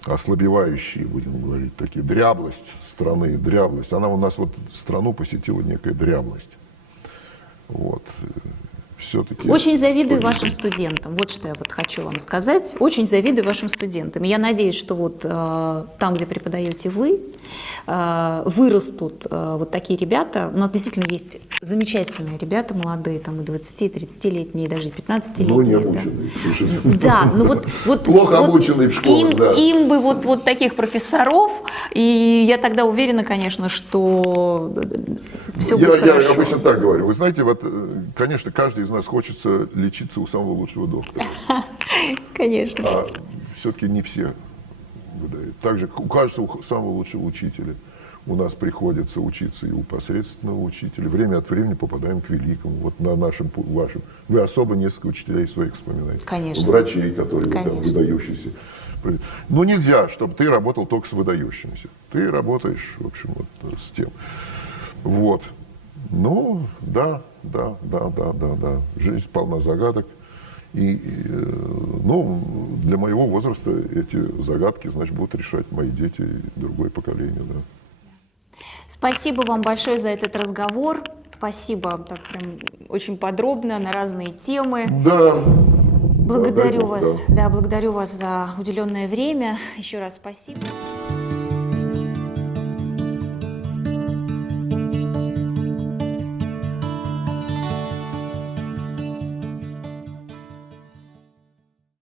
ослабевающие, будем говорить, такие, дряблость страны, дряблость. Она у нас вот страну посетила некая дряблость. Вот. Все-таки... Очень завидую вашим студентам. Вот что я вот хочу вам сказать. Очень завидую вашим студентам. Я надеюсь, что вот там, где преподаете вы, вырастут вот такие ребята. У нас действительно есть замечательные ребята, молодые, там и 20, и 30-летние, и даже 15-летние. Ну, не обученные, к сожалению. Да, ну вот плохо обученные в школах, да. Им бы вот таких профессоров, и я тогда уверена, конечно, что все будет хорошо. Я обычно так говорю. Вы знаете, вот, конечно, каждый из нас хочется лечиться у самого лучшего доктора. Конечно. А все-таки не все выдают. Также у каждого самого лучшего учителя. У нас приходится учиться и у посредственного учителя. Время от времени попадаем к великому. Вот на нашем, вашем. Вы особо несколько учителей своих вспоминаете. Конечно. Врачей, которые вот там выдающиеся. Но нельзя, чтобы ты работал только с выдающимися. Ты работаешь, в общем, вот с тем. Вот. Ну, да. Жизнь полна загадок. Ну, для моего возраста эти загадки, значит, будут решать мои дети и другое поколение, да. Спасибо вам большое за этот разговор. Спасибо, так прям очень подробно, на разные темы. Да. Благодарю да, вас, да, благодарю вас за уделенное время. Еще раз спасибо.